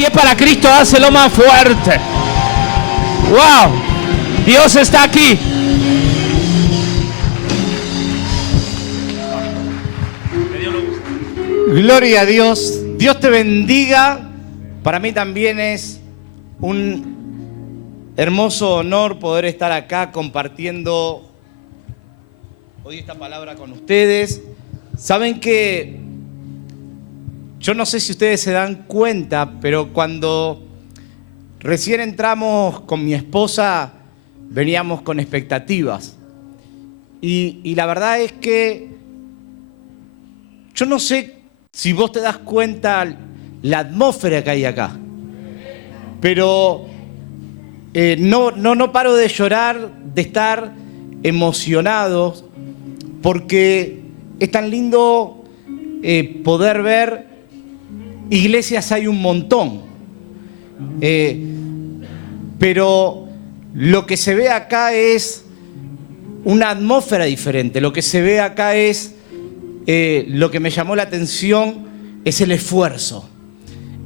si es para Cristo, hácelo más fuerte. ¡Wow! Dios está aquí. Gloria a Dios. Dios te bendiga. Para mí también es un hermoso honor poder estar acá compartiendo hoy esta palabra con ustedes. Saben que yo no sé si ustedes se dan cuenta, pero cuando recién entramos con mi esposa, veníamos con expectativas. Y la verdad es que yo no sé si vos te das cuenta la atmósfera que hay acá. Pero no paro de llorar, de estar emocionado, porque es tan lindo poder ver iglesias, hay un montón. Pero lo que se ve acá es una atmósfera diferente. Lo que se ve acá es, lo que me llamó la atención es el esfuerzo.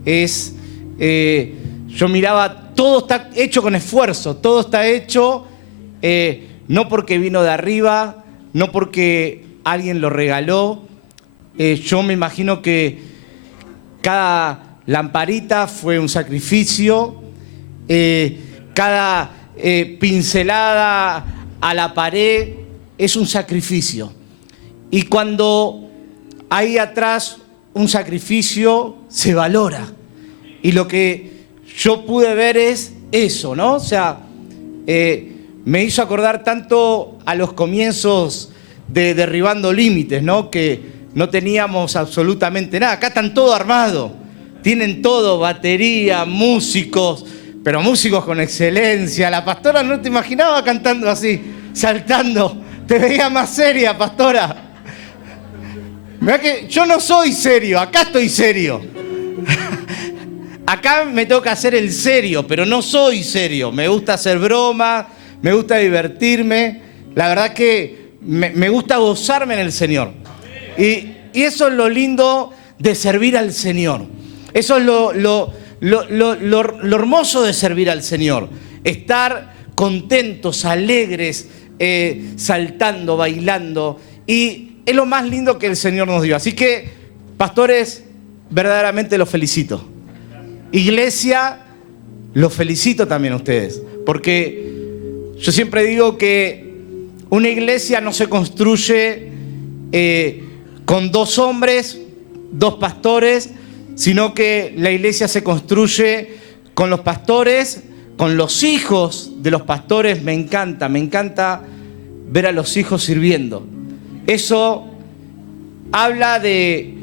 Yo miraba, todo está hecho con esfuerzo, todo está hecho no porque vino de arriba, no porque alguien lo regaló. Yo me imagino que cada lamparita fue un sacrificio, cada pincelada a la pared es un sacrificio. Y cuando hay atrás un sacrificio, se valora. Y lo que yo pude ver es eso, ¿no? O sea, me hizo acordar tanto a los comienzos de Derribando Límites, ¿no? Que no teníamos absolutamente nada. Acá están todo armado. Tienen todo, batería, músicos, pero músicos con excelencia. La pastora no te imaginaba cantando así, saltando. Te veía más seria, pastora. Mirá que yo no soy serio, acá estoy serio. Acá me toca hacer el serio, pero no soy serio. Me gusta hacer broma, me gusta divertirme. La verdad que me gusta gozarme en el Señor. Y eso es lo lindo de servir al Señor. Eso es lo hermoso de servir al Señor. Estar contentos, alegres, saltando, bailando. Y es lo más lindo que el Señor nos dio. Así que, pastores, verdaderamente los felicito. Iglesia, los felicito también a ustedes. Porque yo siempre digo que una iglesia no se construye con dos hombres, dos pastores, sino que la iglesia se construye con los pastores, con los hijos de los pastores. Me encanta ver a los hijos sirviendo. Eso habla de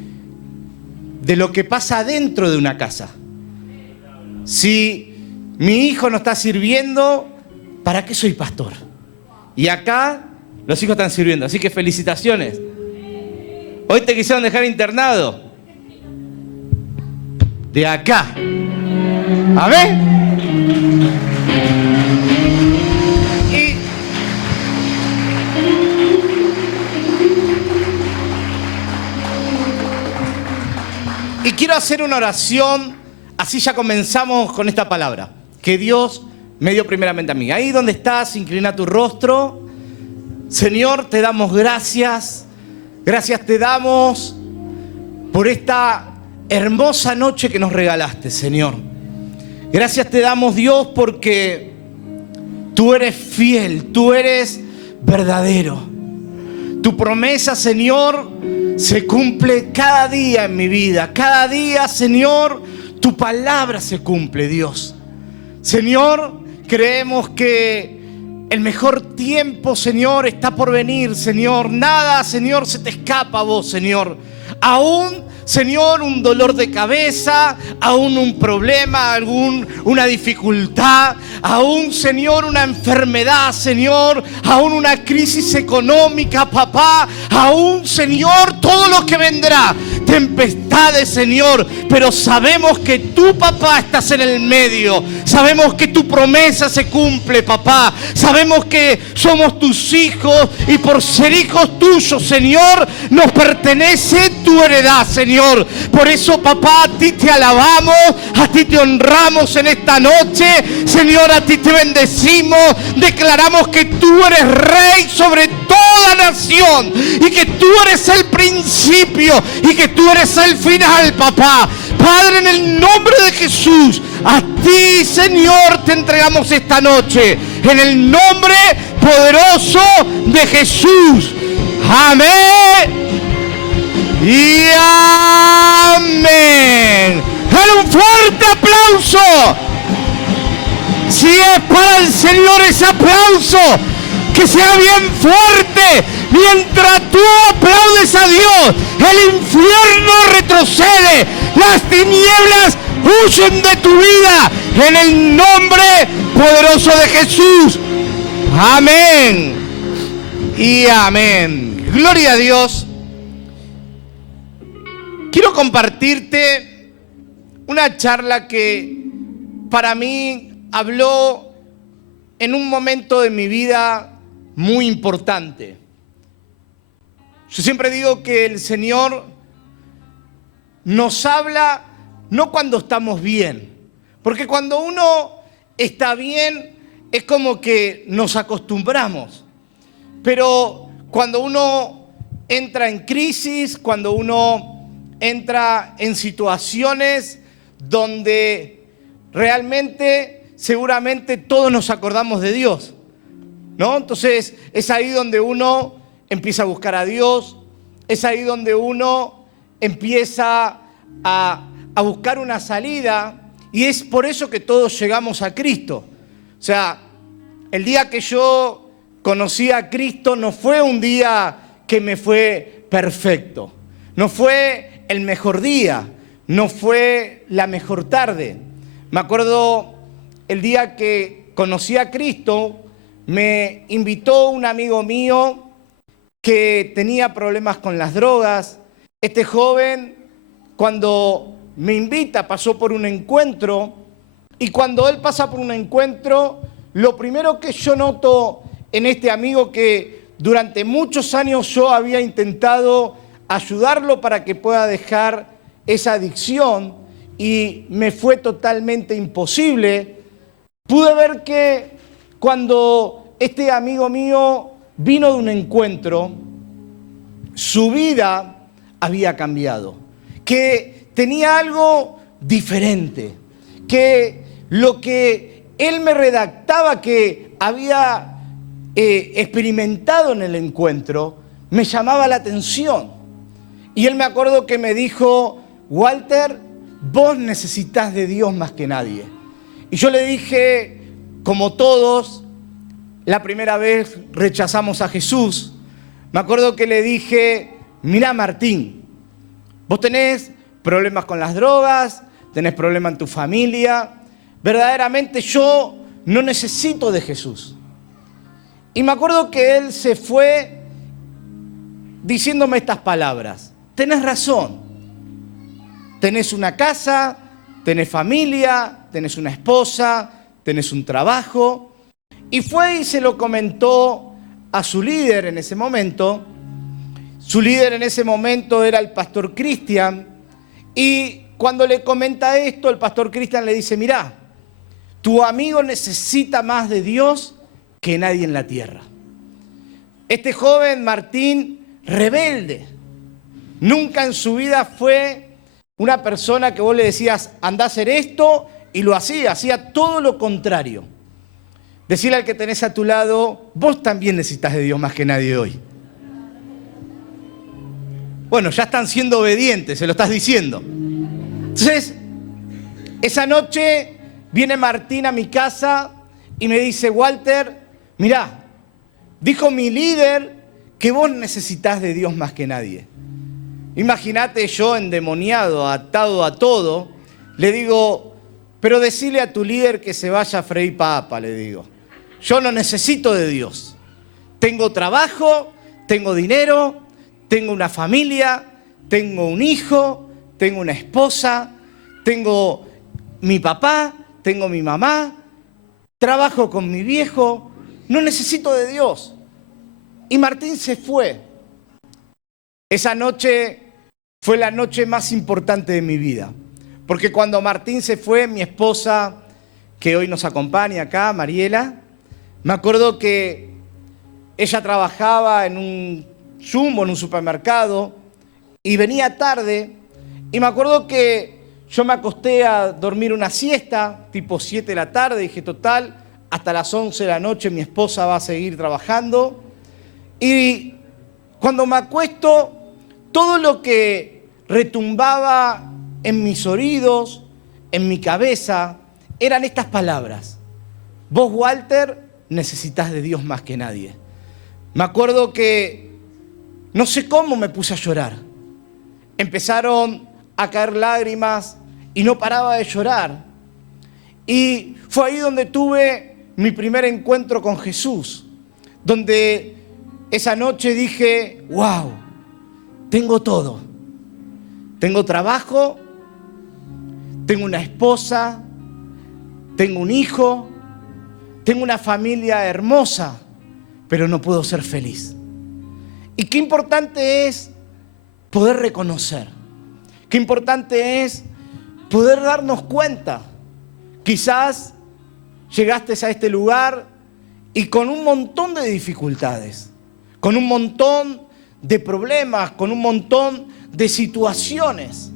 lo que pasa dentro de una casa. Si mi hijo no está sirviendo, ¿para qué soy pastor? Y acá los hijos están sirviendo, así que felicitaciones. Hoy te quisieron dejar internado. De acá. Amén. Y quiero hacer una oración, así ya comenzamos con esta palabra, que Dios me dio primeramente a mí. Ahí donde estás, inclina tu rostro. Señor, te damos gracias. Gracias te damos por esta hermosa noche que nos regalaste, Señor. Gracias te damos, Dios, porque tú eres fiel, tú eres verdadero. Tu promesa, Señor, se cumple cada día en mi vida. Cada día, Señor, tu palabra se cumple, Dios. Señor, creemos que el mejor tiempo, Señor, está por venir, Señor. Nada, Señor, se te escapa a vos, Señor. Aún, Señor, un dolor de cabeza, aún un problema, una dificultad, aún, Señor, una enfermedad, Señor, aún una crisis económica, papá, aún, Señor, todo lo que vendrá. tempestades, Señor, pero sabemos que tú, papá, estás en el medio. Sabemos que tu promesa se cumple, papá. Sabemos que somos tus hijos y por ser hijos tuyos, Señor, nos pertenece tu heredad, Señor. Por eso, papá, a ti te alabamos, a ti te honramos en esta noche, Señor, a ti te bendecimos, declaramos que tú eres rey sobre toda nación y que tú eres el principio y que tú eres el final, papá. Padre, en el nombre de Jesús, a ti, Señor, te entregamos esta noche, en el nombre poderoso de Jesús. Amén y amén. Dale un fuerte aplauso. Si es para el Señor ese aplauso, que sea bien fuerte. Mientras tú aplaudes a Dios, el infierno retrocede, las tinieblas huyen de tu vida, en el nombre poderoso de Jesús. Amén y amén. Gloria a Dios. Quiero compartirte una charla que para mí habló en un momento de mi vida muy importante. Yo siempre digo que el Señor nos habla no cuando estamos bien, porque cuando uno está bien es como que nos acostumbramos, pero cuando uno entra en crisis, cuando uno entra en situaciones donde realmente seguramente todos nos acordamos de Dios, ¿no? Entonces es ahí donde uno empieza a buscar a Dios, es ahí donde uno empieza a buscar una salida, y es por eso que todos llegamos a Cristo. O sea, el día que yo conocí a Cristo no fue un día que me fue perfecto, no fue el mejor día, no fue la mejor tarde. Me acuerdo el día que conocí a Cristo, me invitó un amigo mío que tenía problemas con las drogas. Este joven, cuando me invita, pasó por un encuentro, y cuando él pasa por un encuentro, lo primero que yo noto en este amigo, que durante muchos años yo había intentado ayudarlo para que pueda dejar esa adicción y me fue totalmente imposible, pude ver que cuando este amigo mío vino de un encuentro, su vida había cambiado, que tenía algo diferente, que lo que él me redactaba que había experimentado en el encuentro me llamaba la atención. Y él, me acuerdo que me dijo: Walter, vos necesitas de Dios más que nadie. Y yo le dije, como todos, la primera vez rechazamos a Jesús. Me acuerdo que le dije: mira, Martín, vos tenés problemas con las drogas, tenés problemas en tu familia, verdaderamente yo no necesito de Jesús. Y me acuerdo que él se fue diciéndome estas palabras: tenés razón, tenés una casa, tenés familia, tenés una esposa, tenés un trabajo. Y fue y se lo comentó a su líder en ese momento. Su líder en ese momento era el pastor Cristian. Y cuando le comenta esto, el pastor Cristian le dice: mirá, tu amigo necesita más de Dios que nadie en la tierra. Este joven Martín, rebelde, nunca en su vida fue una persona que vos le decías: andá a hacer esto, y lo hacía todo lo contrario. Decirle al que tenés a tu lado: vos también necesitas de Dios más que nadie hoy. Bueno, ya están siendo obedientes, se lo estás diciendo. Entonces, esa noche viene Martín a mi casa y me dice: Walter, mirá, dijo mi líder que vos necesitas de Dios más que nadie. Imagínate, yo endemoniado, atado a todo, le digo: pero decile a tu líder que se vaya a freír papa, le digo. Yo no necesito de Dios. Tengo trabajo, tengo dinero, tengo una familia, tengo un hijo, tengo una esposa, tengo mi papá, tengo mi mamá, trabajo con mi viejo, no necesito de Dios. Y Martín se fue. Esa noche fue la noche más importante de mi vida, porque cuando Martín se fue, mi esposa, que hoy nos acompaña acá, Mariela, me acuerdo que ella trabajaba en un Jumbo, en un supermercado, y venía tarde, y me acuerdo que yo me acosté a dormir una siesta, tipo 7 de la tarde, dije, total, hasta las 11 de la noche mi esposa va a seguir trabajando. Y cuando me acuesto, todo lo que retumbaba en mis oídos, en mi cabeza, eran estas palabras. Vos, Walter, necesitas de Dios más que nadie. Me acuerdo que no sé cómo me puse a llorar. Empezaron a caer lágrimas y no paraba de llorar. Y fue ahí donde tuve mi primer encuentro con Jesús, donde esa noche dije, wow, tengo todo. Tengo trabajo, tengo una esposa, tengo un hijo, tengo una familia hermosa, pero no puedo ser feliz. Y qué importante es poder reconocer, qué importante es poder darnos cuenta. Quizás llegaste a este lugar y con un montón de dificultades, con un montón de problemas, con un montón de situaciones.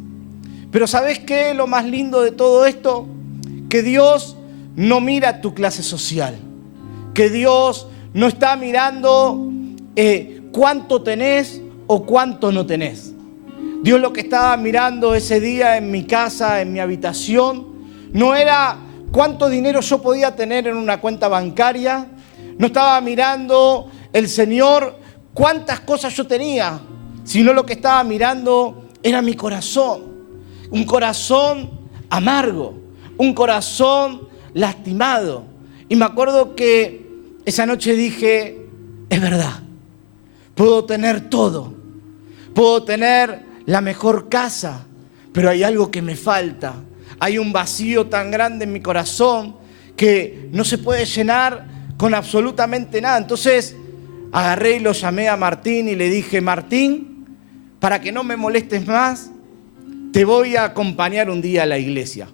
Pero ¿sabés qué es lo más lindo de todo esto? Que Dios no mira tu clase social, que Dios no está mirando cuánto tenés o cuánto no tenés. Dios lo que estaba mirando ese día en mi casa, en mi habitación, no era cuánto dinero yo podía tener en una cuenta bancaria, no estaba mirando el Señor cuántas cosas yo tenía, sino lo que estaba mirando era mi corazón, un corazón amargo, un corazón lastimado. Y me acuerdo que esa noche dije, es verdad, puedo tener todo, puedo tener la mejor casa, pero hay algo que me falta. Hay un vacío tan grande en mi corazón que no se puede llenar con absolutamente nada. Entonces agarré y lo llamé a Martín y le dije, Martín, para que no me molestes más, te voy a acompañar un día a la iglesia.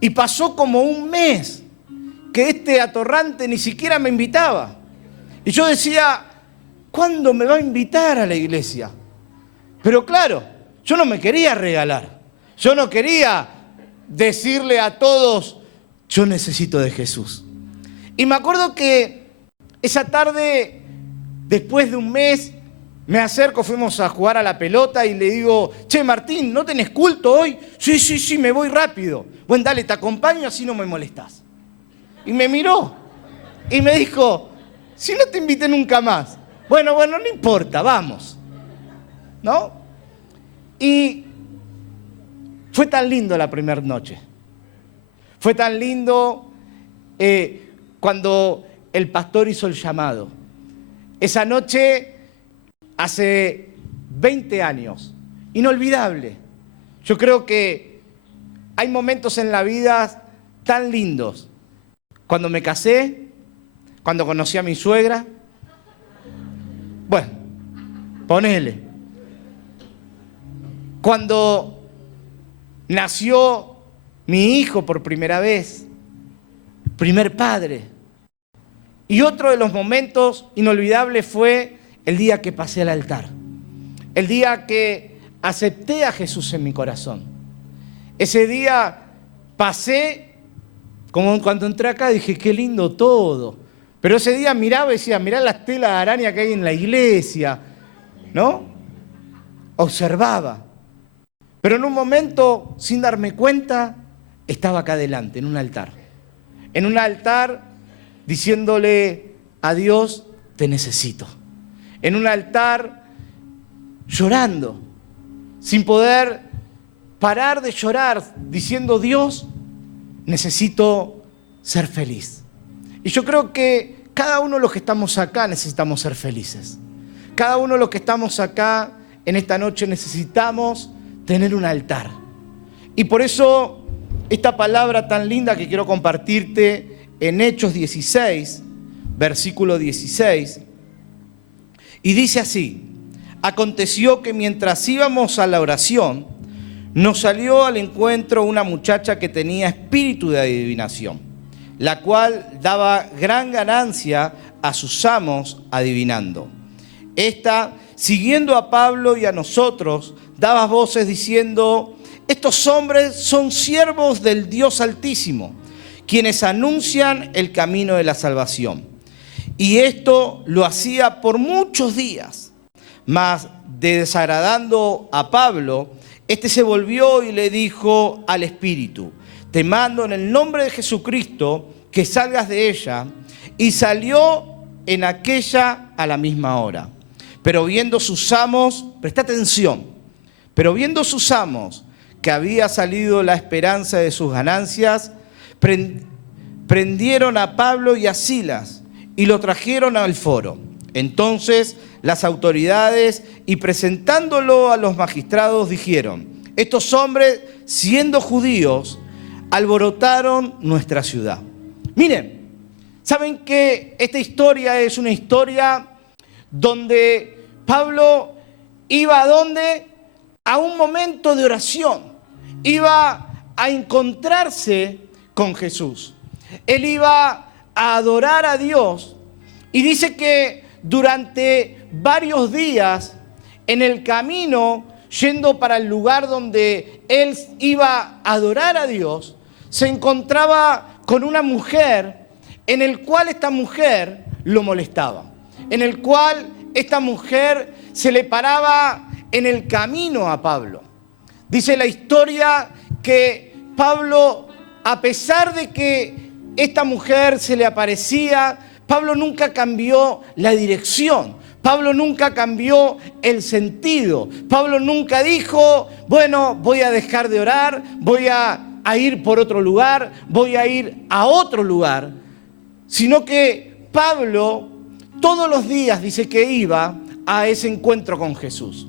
Y pasó como un mes que este atorrante ni siquiera me invitaba. Y yo decía, ¿cuándo me va a invitar a la iglesia? Pero claro, yo no me quería regalar. Yo no quería decirle a todos, yo necesito de Jesús. Y me acuerdo que esa tarde, después de un mes, me acerco, fuimos a jugar a la pelota y le digo, che, Martín, ¿no tenés culto hoy? Sí, me voy rápido. Bueno, dale, te acompaño, así no me molestás. Y me miró y me dijo, si no te invité nunca más. Bueno, no importa, vamos. ¿No? Y fue tan lindo la primera noche. Fue tan lindo cuando el pastor hizo el llamado. Esa noche, hace 20 años, inolvidable. Yo creo que hay momentos en la vida tan lindos. Cuando me casé, cuando conocí a mi suegra. Bueno, ponele. Cuando nació mi hijo por primera vez, primer padre. Y otro de los momentos inolvidables fue el día que pasé al altar. El día que acepté a Jesús en mi corazón. Ese día pasé, como cuando entré acá dije, qué lindo todo. Pero ese día miraba y decía, mirá las telas de araña que hay en la iglesia, ¿no? Observaba. Pero en un momento, sin darme cuenta, estaba acá adelante, en un altar. En un altar diciéndole a Dios, te necesito. En un altar llorando, sin poder parar de llorar, diciendo, Dios, necesito ser feliz. Y yo creo que cada uno de los que estamos acá necesitamos ser felices. Cada uno de los que estamos acá en esta noche necesitamos tener un altar. Y por eso esta palabra tan linda que quiero compartirte en Hechos 16, versículo 16, y dice así: aconteció que mientras íbamos a la oración, nos salió al encuentro una muchacha que tenía espíritu de adivinación, la cual daba gran ganancia a sus amos adivinando. Esta, siguiendo a Pablo y a nosotros, daba voces diciendo: estos hombres son siervos del Dios Altísimo, quienes anuncian el camino de la salvación. Y esto lo hacía por muchos días. Mas, desagradando a Pablo, este se volvió y le dijo al espíritu: te mando en el nombre de Jesucristo que salgas de ella. Y salió en aquella a la misma hora. Pero viendo sus amos, presta atención, pero viendo sus amos que había salido la esperanza de sus ganancias, prendieron a Pablo y a Silas y lo trajeron al foro. Entonces las autoridades, y presentándolo a los magistrados, dijeron: estos hombres, siendo judíos, alborotaron nuestra ciudad. Miren, ¿saben que esta historia es una historia donde Pablo iba a dónde? A un momento de oración. Iba a encontrarse con Jesús. Él iba a adorar a Dios. Y dice que durante varios días, en el camino, yendo para el lugar donde él iba a adorar a Dios, se encontraba con una mujer en el cual esta mujer lo molestaba, en el cual esta mujer se le paraba en el camino a Pablo. Dice la historia que Pablo, a pesar de que esta mujer se le aparecía, Pablo nunca cambió la dirección. Pablo nunca cambió el sentido. Pablo nunca dijo: bueno, voy a dejar de orar, voy a ir por otro lugar, voy a ir a otro lugar. Sino que Pablo todos los días dice que iba a ese encuentro con Jesús.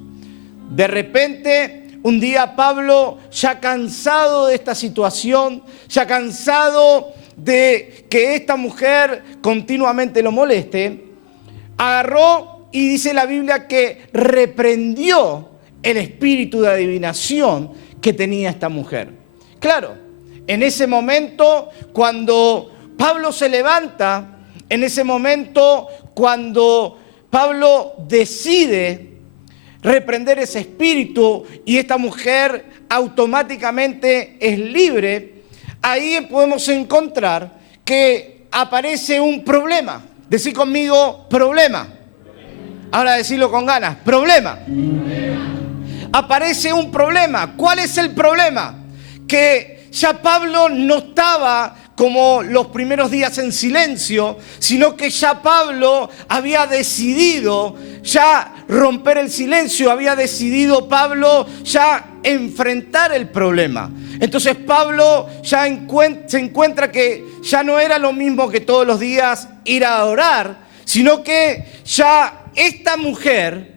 De repente, un día Pablo, ya cansado de esta situación, ya cansado de que esta mujer continuamente lo moleste, agarró y dice la Biblia que reprendió el espíritu de adivinación que tenía esta mujer. Claro, en ese momento, cuando Pablo se levanta, en ese momento, cuando Pablo decide reprender ese espíritu y esta mujer automáticamente es libre, ahí podemos encontrar que aparece un problema. Decí conmigo: problema. Ahora decirlo con ganas: problema. Aparece un problema. ¿Cuál es el problema? Que ya Pablo no estaba como los primeros días en silencio, sino que ya Pablo había decidido ya romper el silencio, había decidido Pablo ya enfrentar el problema. Entonces Pablo ya se encuentra que ya no era lo mismo que todos los días ir a orar, sino que ya esta mujer,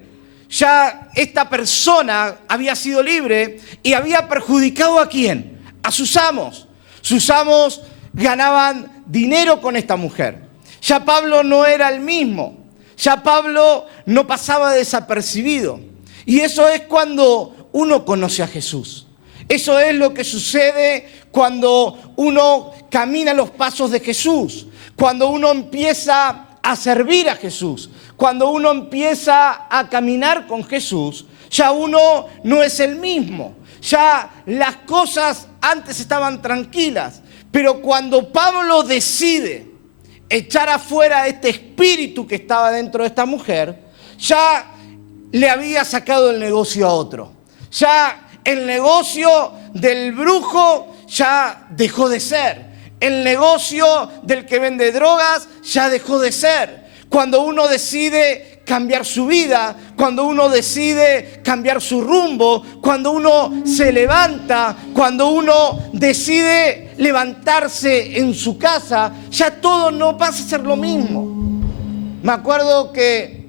ya esta persona había sido libre y había perjudicado ¿a quién? A sus amos. Sus amos ganaban dinero con esta mujer. Ya Pablo no era el mismo. Ya Pablo no pasaba desapercibido. Y eso es cuando uno conoce a Jesús. Eso es lo que sucede cuando uno camina los pasos de Jesús. Cuando uno empieza a servir a Jesús. Cuando uno empieza a caminar con Jesús, ya uno no es el mismo. Ya las cosas antes estaban tranquilas. Pero cuando Pablo decide echar afuera este espíritu que estaba dentro de esta mujer, ya le había sacado el negocio a otro. Ya el negocio del brujo ya dejó de ser. El negocio del que vende drogas ya dejó de ser. Cuando uno decide cambiar su vida, cuando uno decide cambiar su rumbo, cuando uno se levanta, cuando uno decide levantarse en su casa, ya todo no pasa a ser lo mismo. Me acuerdo que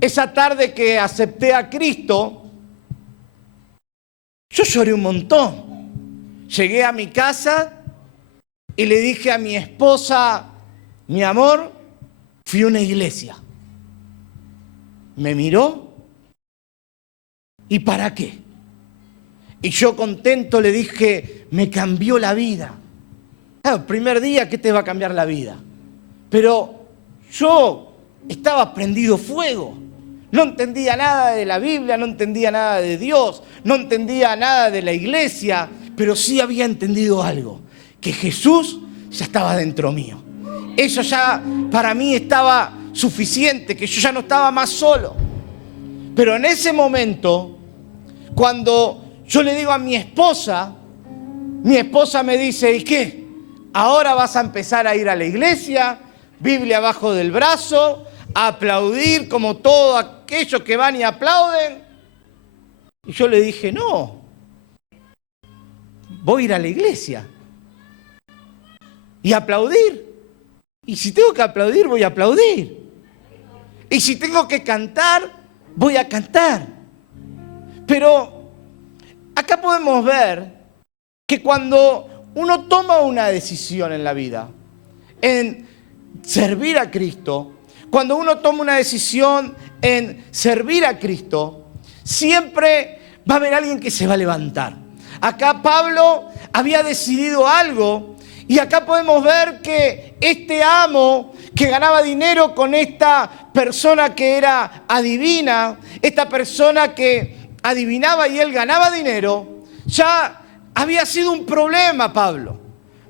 esa tarde que acepté a Cristo, yo lloré un montón. Llegué a mi casa y le dije a mi esposa, mi amor, fui a una iglesia. Me miró, ¿y para qué? Y yo contento le dije, me cambió la vida. Claro, el primer día, ¿qué te va a cambiar la vida? Pero yo estaba prendido fuego. No entendía nada de la Biblia, no entendía nada de Dios, no entendía nada de la iglesia, pero sí había entendido algo, que Jesús ya estaba dentro mío. Eso ya para mí estaba suficiente, que yo ya no estaba más solo. Pero en ese momento, cuando yo le digo a mi esposa me dice, ¿y qué? ¿Ahora vas a empezar a ir a la iglesia, Biblia abajo del brazo, a aplaudir como todos aquellos que van y aplauden? Y yo le dije, no, voy a ir a la iglesia y aplaudir. Y si tengo que aplaudir, voy a aplaudir. Y si tengo que cantar, voy a cantar. Pero acá podemos ver que cuando uno toma una decisión en la vida, en servir a Cristo, cuando uno toma una decisión en servir a Cristo, siempre va a haber alguien que se va a levantar. Acá Pablo había decidido algo y acá podemos ver que este amo que ganaba dinero con esta persona que era adivina, esta persona que adivinaba y él ganaba dinero, ya había sido un problema Pablo.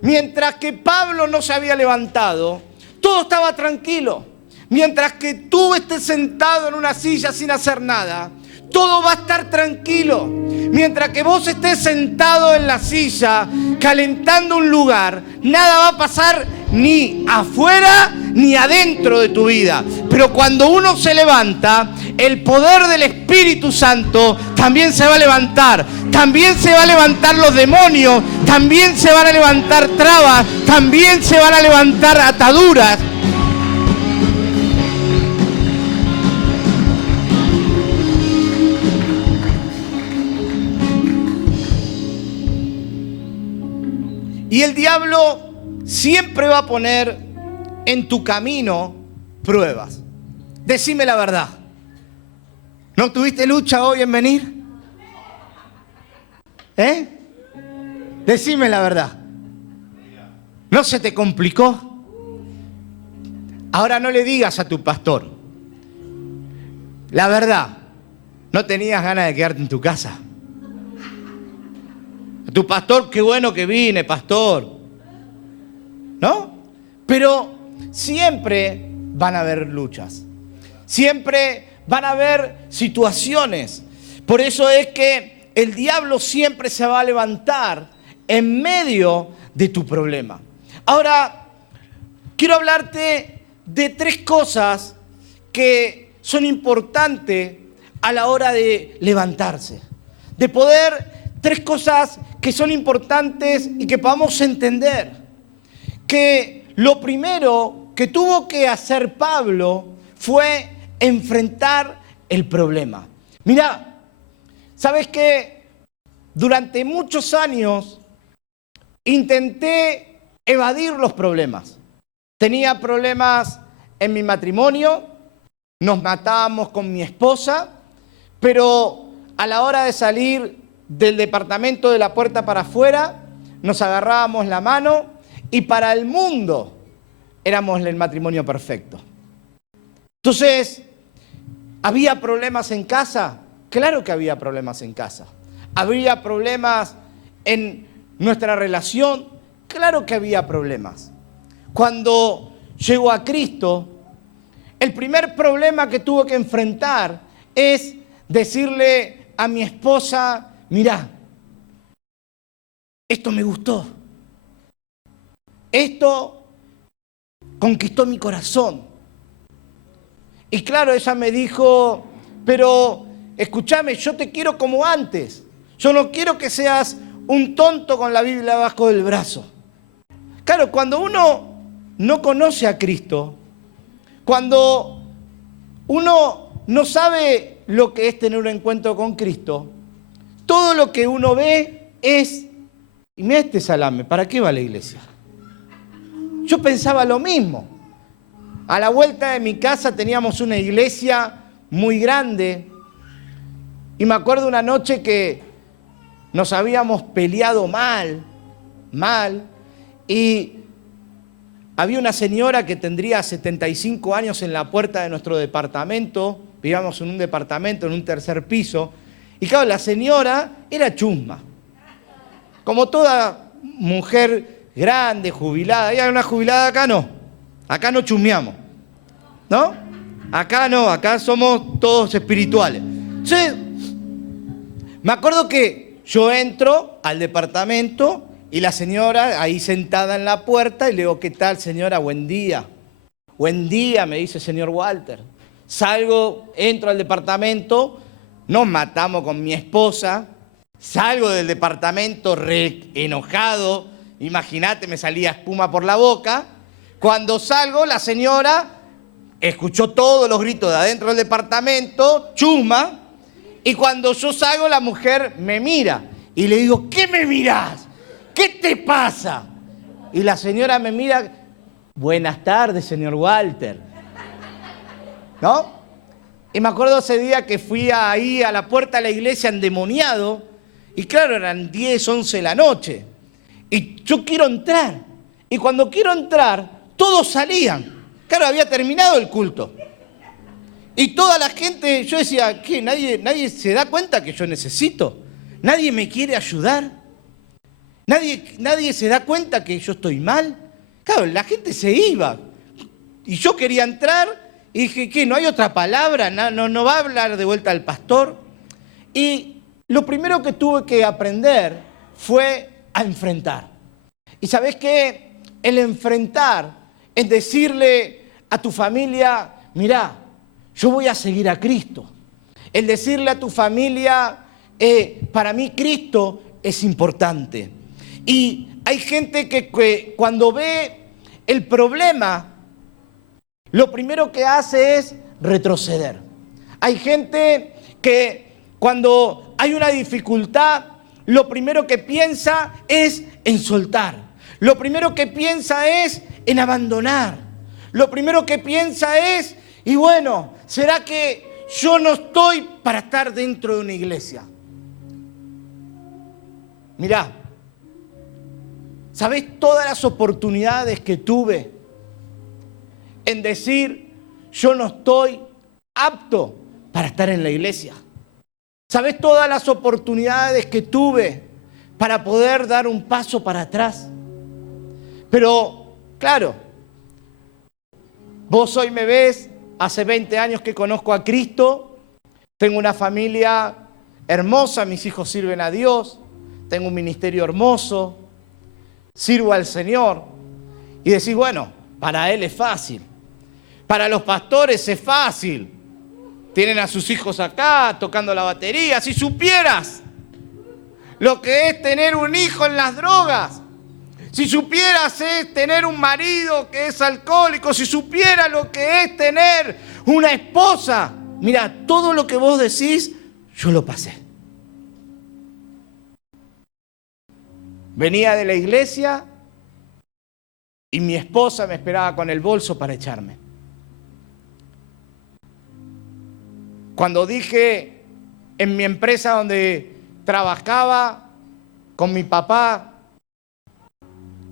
Mientras que Pablo no se había levantado, todo estaba tranquilo. Mientras que tú estés sentado en una silla sin hacer nada, todo va a estar tranquilo. Mientras que vos estés sentado en la silla, calentando un lugar, nada va a pasar ni afuera ni adentro de tu vida. Pero cuando uno se levanta, el poder del Espíritu Santo también se va a levantar. También se van a levantar los demonios, también se van a levantar trabas, también se van a levantar ataduras. Y el diablo siempre va a poner en tu camino pruebas. Decime la verdad. ¿No tuviste lucha hoy en venir? Decime la verdad. ¿No se te complicó? Ahora no le digas a tu pastor. La verdad, ¿no tenías ganas de quedarte en tu casa? Tu pastor, qué bueno que vine, pastor. ¿No? Pero siempre van a haber luchas. Siempre van a haber situaciones. Por eso es que el diablo siempre se va a levantar en medio de tu problema. Ahora, quiero hablarte de 3 cosas que son importantes a la hora de levantarse. De poder, 3 cosas que son importantes y que podamos entender. Que lo primero que tuvo que hacer Pablo fue enfrentar el problema. Mira, ¿sabes qué? Durante muchos años intenté evadir los problemas. Tenía problemas en mi matrimonio, nos matábamos con mi esposa, pero a la hora de salir del departamento de la puerta para afuera, nos agarrábamos la mano y para el mundo éramos el matrimonio perfecto. Entonces, ¿había problemas en casa? Claro que había problemas en casa. ¿Había problemas en nuestra relación? Claro que había problemas. Cuando llegó a Cristo, el primer problema que tuvo que enfrentar es decirle a mi esposa, mirá, esto me gustó. Esto conquistó mi corazón. Y claro, ella me dijo, pero escúchame, yo te quiero como antes. Yo no quiero que seas un tonto con la Biblia abajo del brazo. Claro, cuando uno no conoce a Cristo, cuando uno no sabe lo que es tener un encuentro con Cristo, todo lo que uno ve es, y mira este salame, ¿para qué va a la iglesia? Yo pensaba lo mismo. A la vuelta de mi casa teníamos una iglesia muy grande y me acuerdo una noche que nos habíamos peleado mal, y había una señora que tendría 75 años en la puerta de nuestro departamento, vivíamos en un departamento en un tercer piso, y claro, la señora era chusma, como toda mujer grande, jubilada. ¿Hay una jubilada acá? No, acá no chusmeamos, ¿no? Acá no, acá somos todos espirituales. Entonces, me acuerdo que yo entro al departamento y la señora ahí sentada en la puerta y le digo, ¿qué tal, señora? Buen día. Buen día, me dice señor Walter. Salgo, entro al departamento, nos matamos con mi esposa, salgo del departamento re enojado, imagínate, me salía espuma por la boca. Cuando salgo, la señora escuchó todos los gritos de adentro del departamento, chusma, y cuando yo salgo, la mujer me mira y le digo, ¿qué me mirás? ¿Qué te pasa? Y la señora me mira, buenas tardes, señor Walter. ¿No? Y me acuerdo ese día que fui ahí a la puerta de la iglesia endemoniado, y claro, eran 10, 11 de la noche. Y yo quiero entrar. Y cuando quiero entrar, todos salían. Claro, había terminado el culto. Y toda la gente, yo decía, ¿qué? ¿Nadie se da cuenta que yo necesito? ¿Nadie me quiere ayudar? ¿Nadie se da cuenta que yo estoy mal? Claro, la gente se iba. Y yo quería entrar y dije, ¿qué? ¿No hay otra palabra? ¿No va a hablar de vuelta al pastor? Y lo primero que tuve que aprender fue a enfrentar. ¿Y sabés qué? El enfrentar es decirle a tu familia, mirá, yo voy a seguir a Cristo. El decirle a tu familia, para mí Cristo es importante. Y hay gente que cuando ve el problema, lo primero que hace es retroceder. Hay gente que cuando hay una dificultad, lo primero que piensa es en soltar. Lo primero que piensa es en abandonar. Lo primero que piensa es, y bueno, ¿será que yo no estoy para estar dentro de una iglesia? Mirá, ¿sabés todas las oportunidades que tuve en decir, yo no estoy apto para estar en la iglesia? ¿Sabés todas las oportunidades que tuve para poder dar un paso para atrás? Pero, claro, vos hoy me ves, hace 20 años que conozco a Cristo, tengo una familia hermosa, mis hijos sirven a Dios, tengo un ministerio hermoso, sirvo al Señor. Y decís, bueno, para Él es fácil, para los pastores es fácil, tienen a sus hijos acá tocando la batería. Si supieras lo que es tener un hijo en las drogas, si supieras es tener un marido que es alcohólico, si supieras lo que es tener una esposa, mira, todo lo que vos decís, yo lo pasé. Venía de la iglesia y mi esposa me esperaba con el bolso para echarme. Cuando dije en mi empresa donde trabajaba con mi papá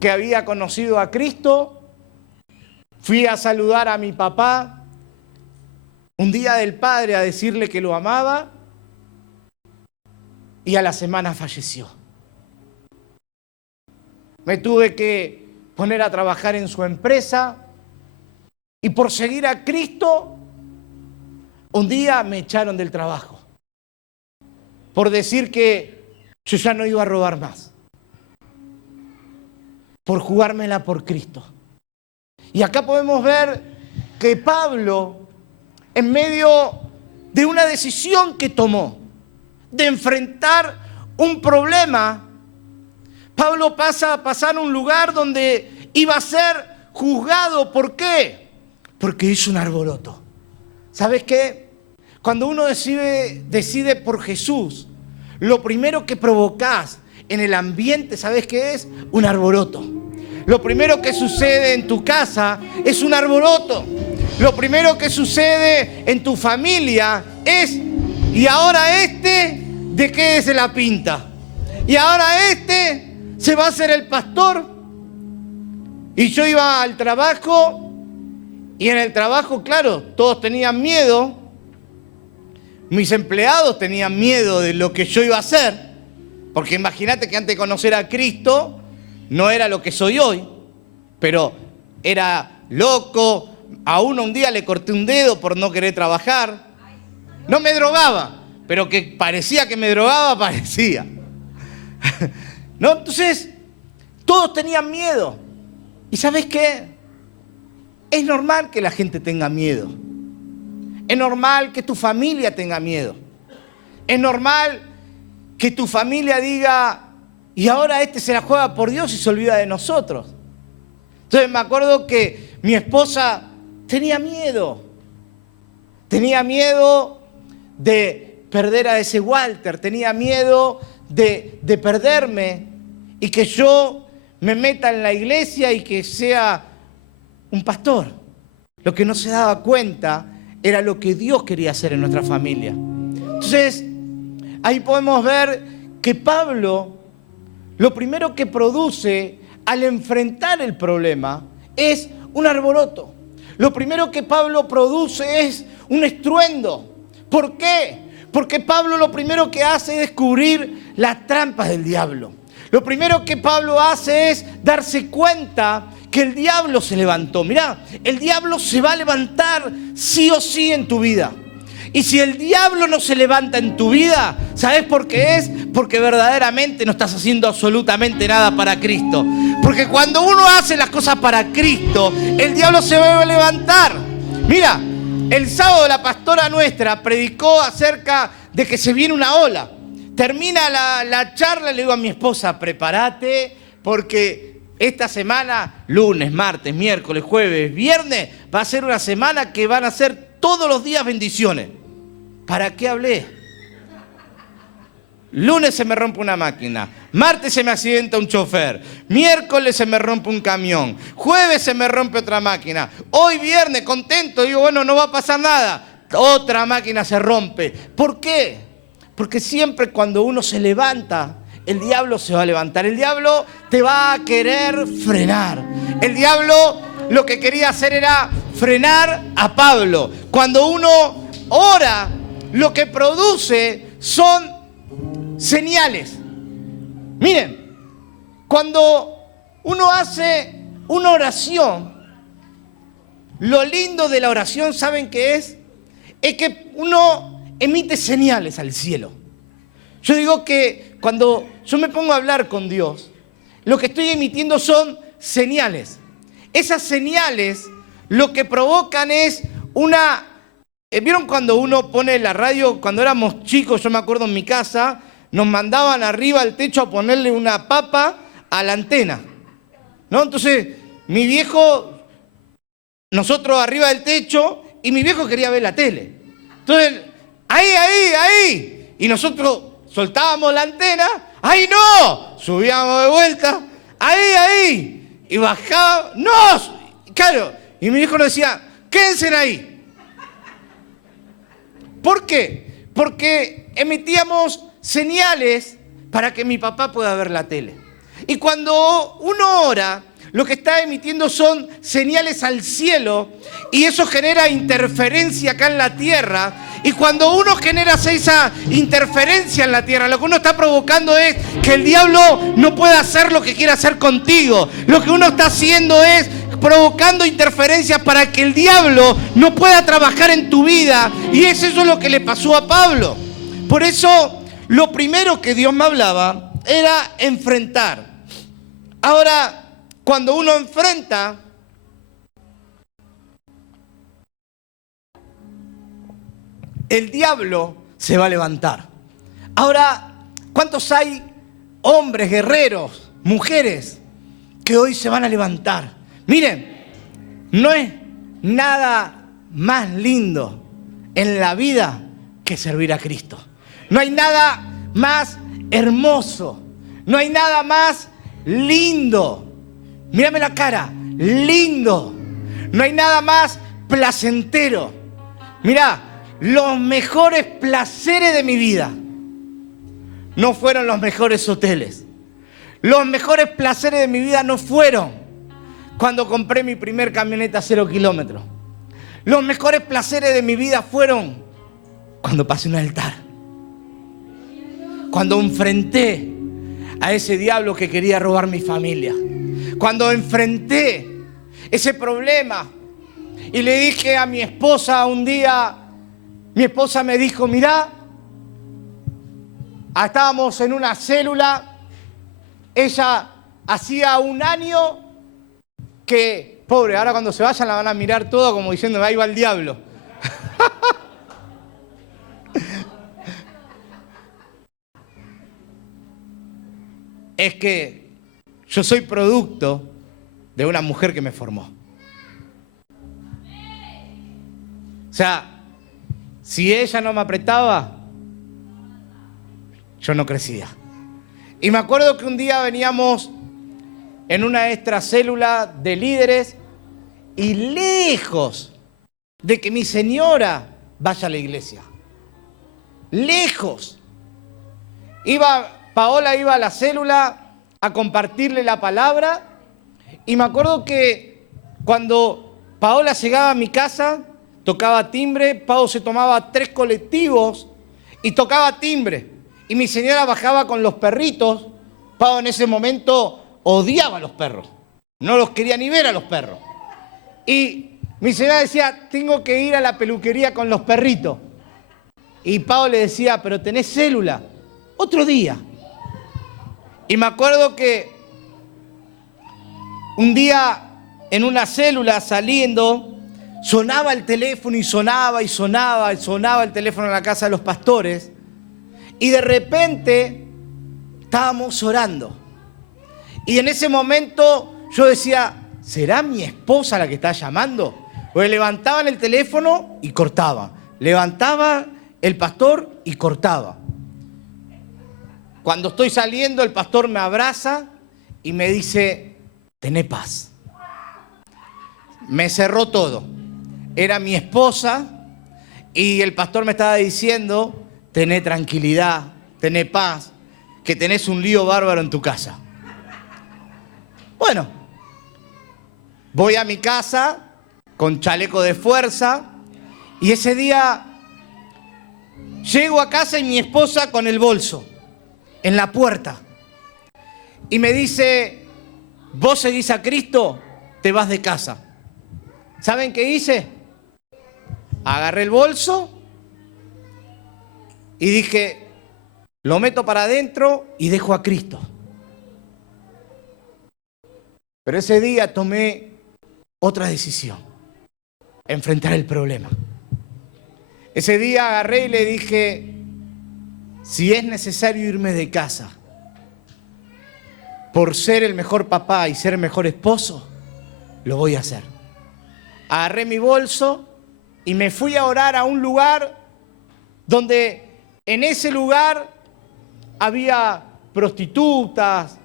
que había conocido a Cristo, fui a saludar a mi papá un día del Padre a decirle que lo amaba y a la semana falleció. Me tuve que poner a trabajar en su empresa y por seguir a Cristo, un día me echaron del trabajo por decir que yo ya no iba a robar más, por jugármela por Cristo. Y acá podemos ver que Pablo, en medio de una decisión que tomó, de enfrentar un problema, Pablo pasa a pasar a un lugar donde iba a ser juzgado. ¿Por qué? Porque hizo un alboroto. ¿Sabes qué? Cuando uno decide por Jesús, lo primero que provocás en el ambiente, ¿sabes qué es? Un alboroto. Lo primero que sucede en tu casa es un alboroto. Lo primero que sucede en tu familia es, y ahora ¿de qué se la pinta? Y ahora se va a hacer el pastor. Y yo iba al trabajo, y en el trabajo, claro, todos tenían miedo. Mis empleados tenían miedo de lo que yo iba a hacer. Porque imagínate que antes de conocer a Cristo, no era lo que soy hoy, pero era loco. A uno un día le corté un dedo por no querer trabajar. No me drogaba, pero que parecía que me drogaba, parecía. ¿No? Entonces, todos tenían miedo. ¿Y sabes qué? Es normal que la gente tenga miedo. Es normal que tu familia tenga miedo. Es normal que tu familia diga, y ahora se la juega por Dios y se olvida de nosotros. Entonces me acuerdo que mi esposa tenía miedo. Tenía miedo de perder a ese Walter. Tenía miedo de perderme y que yo me meta en la iglesia y que sea un pastor. Lo que no se daba cuenta era lo que Dios quería hacer en nuestra familia. Entonces, ahí podemos ver que Pablo, lo primero que produce al enfrentar el problema es un alboroto. Lo primero que Pablo produce es un estruendo. ¿Por qué? Porque Pablo lo primero que hace es descubrir las trampas del diablo. Lo primero que Pablo hace es darse cuenta que el diablo se levantó. Mirá, el diablo se va a levantar sí o sí en tu vida. Y si el diablo no se levanta en tu vida, ¿sabes por qué es? Porque verdaderamente no estás haciendo absolutamente nada para Cristo. Porque cuando uno hace las cosas para Cristo, el diablo se va a levantar. Mira, el sábado la pastora nuestra predicó acerca de que se viene una ola. Termina la charla, le digo a mi esposa, prepárate, porque esta semana, lunes, martes, miércoles, jueves, viernes, va a ser una semana que van a ser todos los días bendiciones. ¿Para qué hablé? Lunes se me rompe una máquina, martes se me accidenta un chofer, miércoles se me rompe un camión, jueves se me rompe otra máquina, hoy viernes contento, digo, bueno, no va a pasar nada, otra máquina se rompe. ¿Por qué? Porque siempre cuando uno se levanta, el diablo se va a levantar. El diablo te va a querer frenar. El diablo lo que quería hacer era frenar a Pablo. Cuando uno ora, lo que produce son señales. Miren, cuando uno hace una oración, lo lindo de la oración, ¿saben qué es? Es que uno emite señales al cielo. Yo digo que cuando yo me pongo a hablar con Dios, lo que estoy emitiendo son señales. Esas señales lo que provocan es una... ¿Vieron cuando uno pone la radio? Cuando éramos chicos, yo me acuerdo en mi casa, nos mandaban arriba al techo a ponerle una papa a la antena, ¿no? Entonces, mi viejo, nosotros arriba del techo, y mi viejo quería ver la tele. Entonces, ahí. Y nosotros soltábamos la antena. ¡Ahí no! Subíamos de vuelta. ¡Ahí! Y bajábamos. ¡No! Claro. Y mi viejo nos decía, quédense ahí. ¿Por qué? Porque emitíamos señales para que mi papá pueda ver la tele. Y cuando uno ora, lo que está emitiendo son señales al cielo y eso genera interferencia acá en la tierra. Y cuando uno genera esa interferencia en la tierra, lo que uno está provocando es que el diablo no pueda hacer lo que quiere hacer contigo. Lo que uno está haciendo es provocando interferencias para que el diablo no pueda trabajar en tu vida. Y eso es lo que le pasó a Pablo. Por eso, lo primero que Dios me hablaba era enfrentar. Ahora, cuando uno enfrenta, el diablo se va a levantar. Ahora, ¿cuántos hay hombres, guerreros, mujeres que hoy se van a levantar? Miren, no es nada más lindo en la vida que servir a Cristo. No hay nada más hermoso, no hay nada más lindo. Mírame la cara, lindo. No hay nada más placentero. Mirá, los mejores placeres de mi vida no fueron los mejores hoteles. Los mejores placeres de mi vida no fueron cuando compré mi primer camioneta 0 kilómetros. Los mejores placeres de mi vida fueron cuando pasé un altar. Cuando enfrenté a ese diablo que quería robar mi familia. Cuando enfrenté ese problema y le dije a mi esposa un día, mi esposa me dijo, mirá, estábamos en una célula, ella hacía un año que, pobre, ahora cuando se vayan la van a mirar todo como diciendo, ahí va el diablo. Es que yo soy producto de una mujer que me formó. O sea, si ella no me apretaba, yo no crecía. Y me acuerdo que un día veníamos en una extracélula de líderes y lejos de que mi señora vaya a la iglesia. Lejos. Paola iba a la célula a compartirle la palabra y me acuerdo que cuando Paola llegaba a mi casa, tocaba timbre, Pau se tomaba 3 colectivos y tocaba timbre. Y mi señora bajaba con los perritos. Pau en ese momento odiaba a los perros. No los quería ni ver a los perros. Y mi señora decía, tengo que ir a la peluquería con los perritos. Y Pau le decía, pero tenés célula. Otro día. Y me acuerdo que un día en una célula saliendo, sonaba el teléfono y sonaba y sonaba y sonaba el teléfono en la casa de los pastores. Y de repente estábamos orando. Y en ese momento yo decía, ¿será mi esposa la que está llamando? Porque levantaban el teléfono y cortaban. Levantaba el pastor y cortaba. Cuando estoy saliendo, el pastor me abraza y me dice, tené paz. Me cerró todo. Era mi esposa y el pastor me estaba diciendo, tené tranquilidad, tené paz, que tenés un lío bárbaro en tu casa. Bueno, voy a mi casa con chaleco de fuerza y ese día llego a casa y mi esposa con el bolso en la puerta y me dice, vos seguís a Cristo, te vas de casa. ¿Saben qué hice? Agarré el bolso y dije, lo meto para adentro y dejo a Cristo. Pero ese día tomé otra decisión, enfrentar el problema. Ese día agarré y le dije, si es necesario irme de casa por ser el mejor papá y ser el mejor esposo, lo voy a hacer. Agarré mi bolso y me fui a orar a un lugar donde en ese lugar había prostitutas,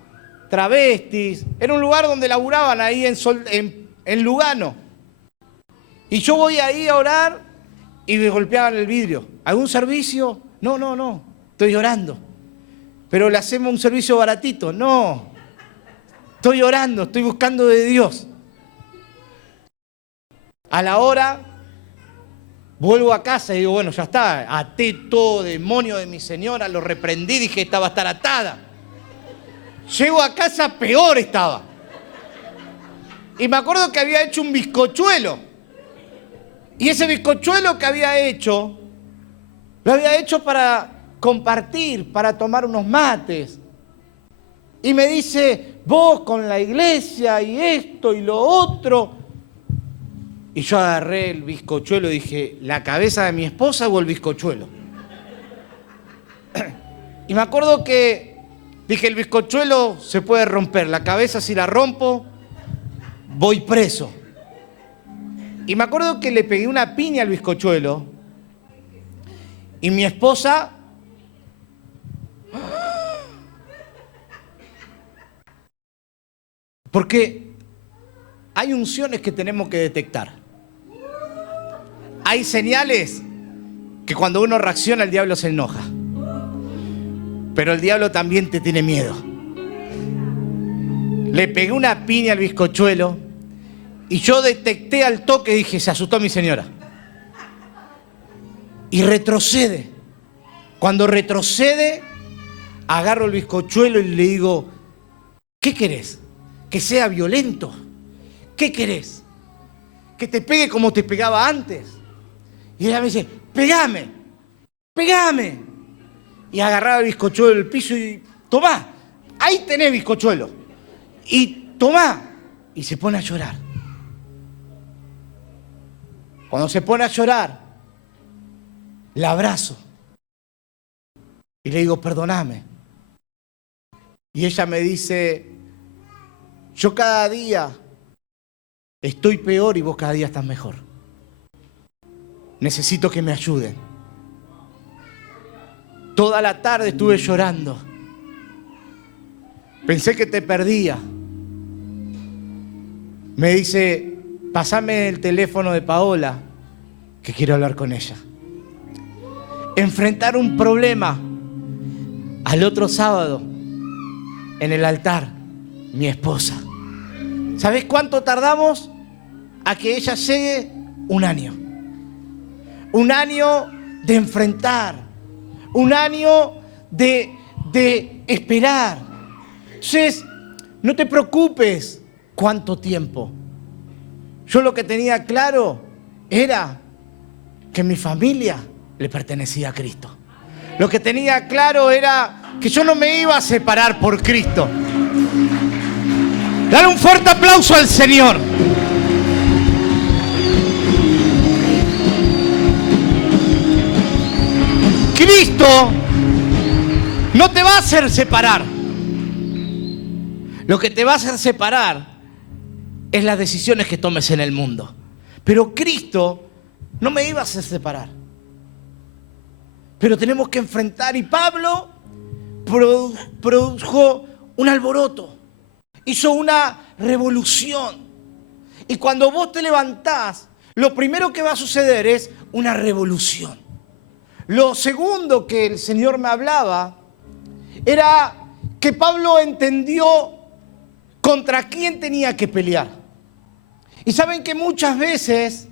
travestis. Era un lugar donde laburaban ahí en Lugano. Y yo voy ahí a orar y me golpeaban el vidrio. ¿Algún servicio? No. Estoy orando. Pero le hacemos un servicio baratito. No. Estoy orando, estoy buscando de Dios. A la hora, vuelvo a casa y digo, bueno, ya está. Até todo demonio de mi señora, lo reprendí, dije, esta va a estar atada. Llego a casa, peor estaba. Y me acuerdo que había hecho un bizcochuelo. Y ese bizcochuelo que había hecho, lo había hecho para compartir, para tomar unos mates. Y me dice, vos con la iglesia y esto y lo otro. Y yo agarré el bizcochuelo y dije, ¿la cabeza de mi esposa o el bizcochuelo? Y me acuerdo que dije, el bizcochuelo se puede romper, la cabeza si la rompo, voy preso. Y me acuerdo que le pegué una piña al bizcochuelo Y mi esposa... Porque hay unciones que tenemos que detectar. Hay señales que cuando uno reacciona el diablo se enoja. Pero el diablo también te tiene miedo. Le pegué una piña al bizcochuelo y yo detecté al toque, dije, se asustó mi señora. Y retrocede. Cuando retrocede, agarro el bizcochuelo y le digo, ¿qué querés? ¿Que sea violento? ¿Qué querés? ¿Que te pegue como te pegaba antes? Y ella me dice, pegame, pegame. Y agarraba el bizcochuelo del piso y tomá, ahí tenés bizcochuelo. Y tomá. Y se pone a llorar. Cuando se pone a llorar, la abrazo. Y le digo, perdoname. Y ella me dice, yo cada día estoy peor y vos cada día estás mejor. Necesito que me ayuden. Toda la tarde estuve llorando. Pensé que te perdía. Me dice, pasame el teléfono de Paola, que quiero hablar con ella. Enfrentar un problema. Al otro sábado, en el altar, mi esposa. ¿Sabés cuánto tardamos a que ella llegue? 1 año. 1 año de enfrentar. 1 año de esperar. Entonces, no te preocupes cuánto tiempo. Yo lo que tenía claro era que mi familia le pertenecía a Cristo. Lo que tenía claro era que yo no me iba a separar por Cristo. Dale un fuerte aplauso al Señor. Cristo no te va a hacer separar. Lo que te va a hacer separar es las decisiones que tomes en el mundo. Pero Cristo no me iba a hacer separar. Pero tenemos que enfrentar. Y Pablo produjo un alboroto. Hizo una revolución. Y cuando vos te levantás, lo primero que va a suceder es una revolución. Lo segundo que el Señor me hablaba era que Pablo entendió contra quién tenía que pelear. Y saben que muchas veces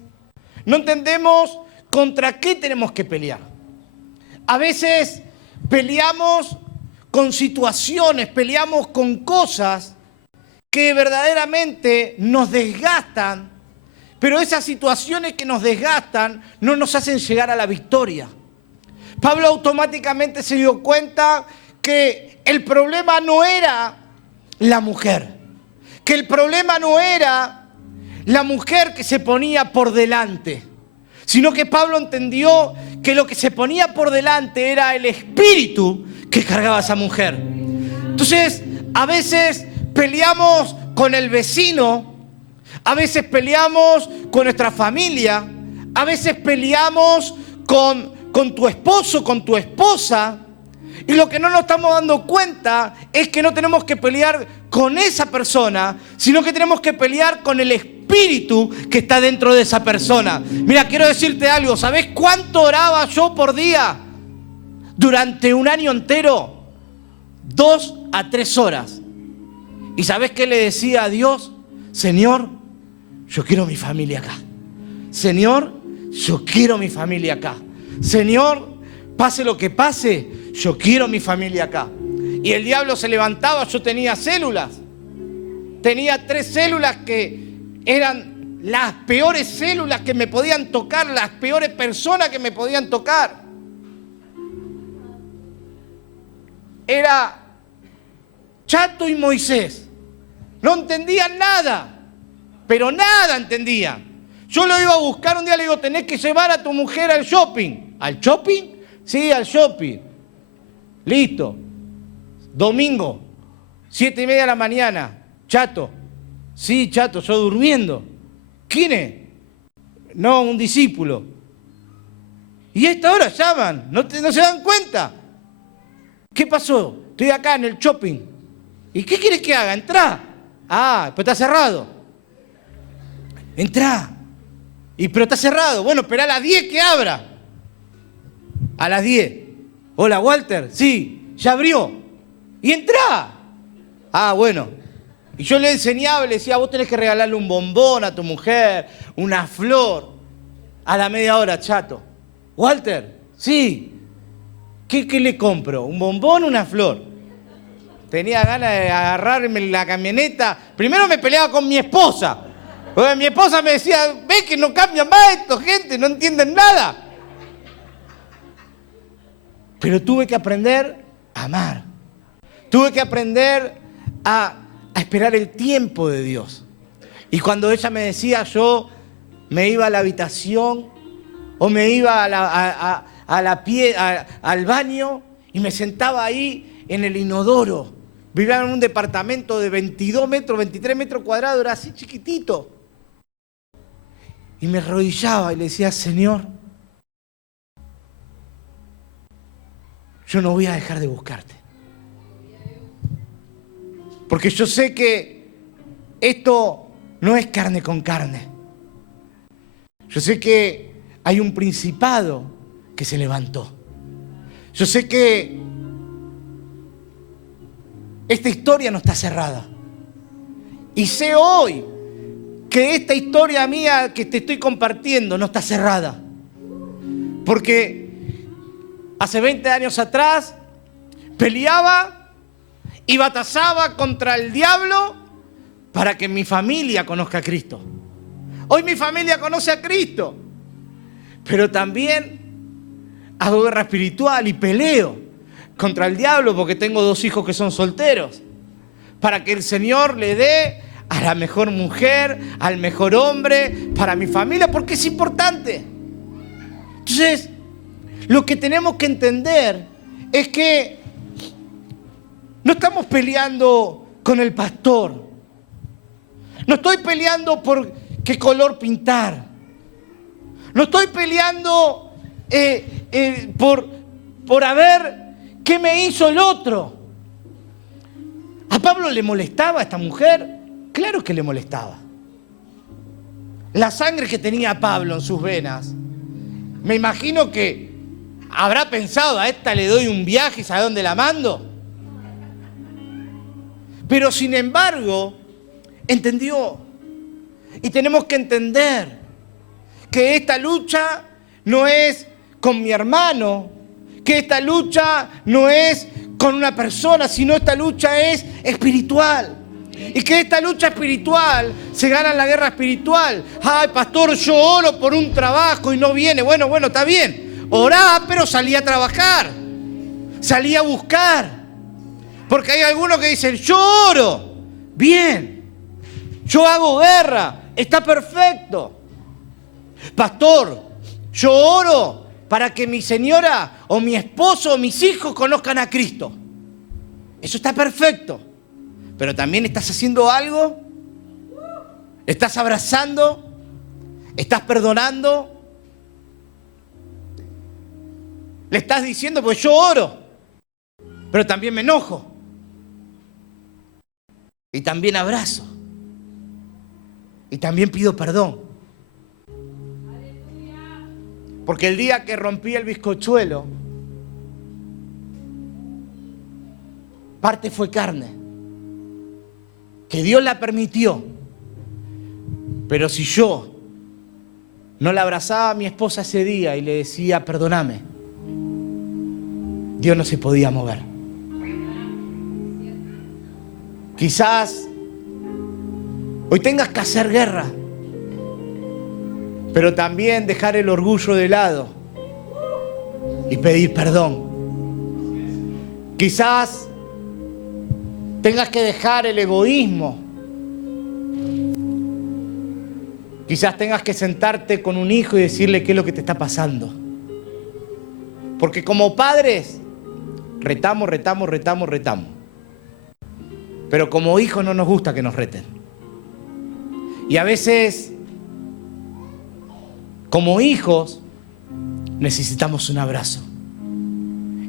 no entendemos contra qué tenemos que pelear. A veces peleamos con situaciones, peleamos con cosas que verdaderamente nos desgastan, pero esas situaciones que nos desgastan no nos hacen llegar a la victoria. Pablo automáticamente se dio cuenta que el problema no era la mujer, que el problema no era la mujer que se ponía por delante, sino que Pablo entendió que lo que se ponía por delante era el espíritu que cargaba esa mujer. Entonces, a veces peleamos con el vecino, a veces peleamos con nuestra familia, a veces peleamos con tu esposo, con tu esposa, y lo que no nos estamos dando cuenta es que no tenemos que pelear con esa persona, sino que tenemos que pelear con el espíritu que está dentro de esa persona. Mira, quiero decirte algo. ¿Sabés cuánto oraba yo por día? Durante 1 año entero, 2 a 3 horas. ¿Y sabés qué le decía a Dios? Señor, yo quiero mi familia acá. Señor, yo quiero mi familia acá. Señor, pase lo que pase, yo quiero mi familia acá. Y el diablo se levantaba. Yo tenía células. Tenía 3 células que eran las peores células que me podían tocar, las peores personas que me podían tocar. Era Chato y Moisés. No entendían nada, pero nada entendían. Yo lo iba a buscar un día, le digo, tenés que llevar a tu mujer al shopping. ¿Al shopping? Sí, al shopping. Listo. Domingo, 7:30 de la mañana. Chato. Sí, Chato, yo durmiendo. ¿Quién es? No, un discípulo. Y a esta hora llaman, no se dan cuenta. ¿Qué pasó? Estoy acá en el shopping. ¿Y qué quieres que haga? Entrá. Ah, pero está cerrado. Entrá. Pero está cerrado. Bueno, espera a las 10 que abra. A las 10. Hola, Walter. Sí, ya abrió. Y entrá. Ah, bueno. Y yo le enseñaba, le decía, vos tenés que regalarle un bombón a tu mujer, una flor. A la media hora, chato. Walter, sí. ¿Qué le compro? ¿Un bombón o una flor? Tenía ganas de agarrarme la camioneta. Primero me peleaba con mi esposa. Porque mi esposa me decía, ves que no cambian más esto, gente, no entienden nada. Pero tuve que aprender a amar. Tuve que aprender a esperar el tiempo de Dios. Y cuando ella me decía, yo me iba a la habitación o me iba al baño y me sentaba ahí en el inodoro. Vivía en un departamento de 22 metros, 23 metros cuadrados, era así chiquitito. Y me arrodillaba y le decía, Señor, yo no voy a dejar de buscarte. Porque yo sé que esto no es carne con carne. Yo sé que hay un principado que se levantó. Yo sé que esta historia no está cerrada. Y sé hoy que esta historia mía que te estoy compartiendo no está cerrada. Porque hace 20 años atrás peleaba y batallaba contra el diablo para que mi familia conozca a Cristo. Hoy mi familia conoce a Cristo. Pero también hago guerra espiritual y peleo contra el diablo porque tengo 2 hijos que son solteros. Para que el Señor le dé a la mejor mujer, al mejor hombre, para mi familia, porque es importante. Entonces, lo que tenemos que entender es que no estamos peleando con el pastor. No estoy peleando por qué color pintar. No estoy peleando por a ver qué me hizo el otro. ¿A Pablo le molestaba a esta mujer? Claro que le molestaba. La sangre que tenía Pablo en sus venas, me imagino que habrá pensado, a esta le doy un viaje y ¿sabe dónde la mando? Pero sin embargo, entendió. Y tenemos que entender que esta lucha no es con mi hermano, que esta lucha no es con una persona, sino esta lucha es espiritual. Y que esta lucha espiritual se gana en la guerra espiritual. Ay, pastor, yo oro por un trabajo y no viene. Bueno, está bien. Orá, pero salí a trabajar. Salí a buscar. Porque hay algunos que dicen, yo oro. Bien. Yo hago guerra. Está perfecto. Pastor, yo oro para que mi señora o mi esposo o mis hijos conozcan a Cristo. Eso está perfecto. Pero también estás haciendo algo. Estás abrazando. Estás perdonando. Le estás diciendo, pues yo oro. Pero también me enojo. Y también abrazo. Y también pido perdón. Porque el día que rompí el bizcochuelo, parte fue carne. Que Dios la permitió. Pero si yo no la abrazaba a mi esposa ese día y le decía, perdóname, Dios no se podía mover. Quizás hoy tengas que hacer guerra, pero también dejar el orgullo de lado y pedir perdón. Quizás tengas que dejar el egoísmo. Quizás tengas que sentarte con un hijo y decirle qué es lo que te está pasando. Porque como padres, retamos. Pero como hijos no nos gusta que nos reten. Y a veces, como hijos, necesitamos un abrazo.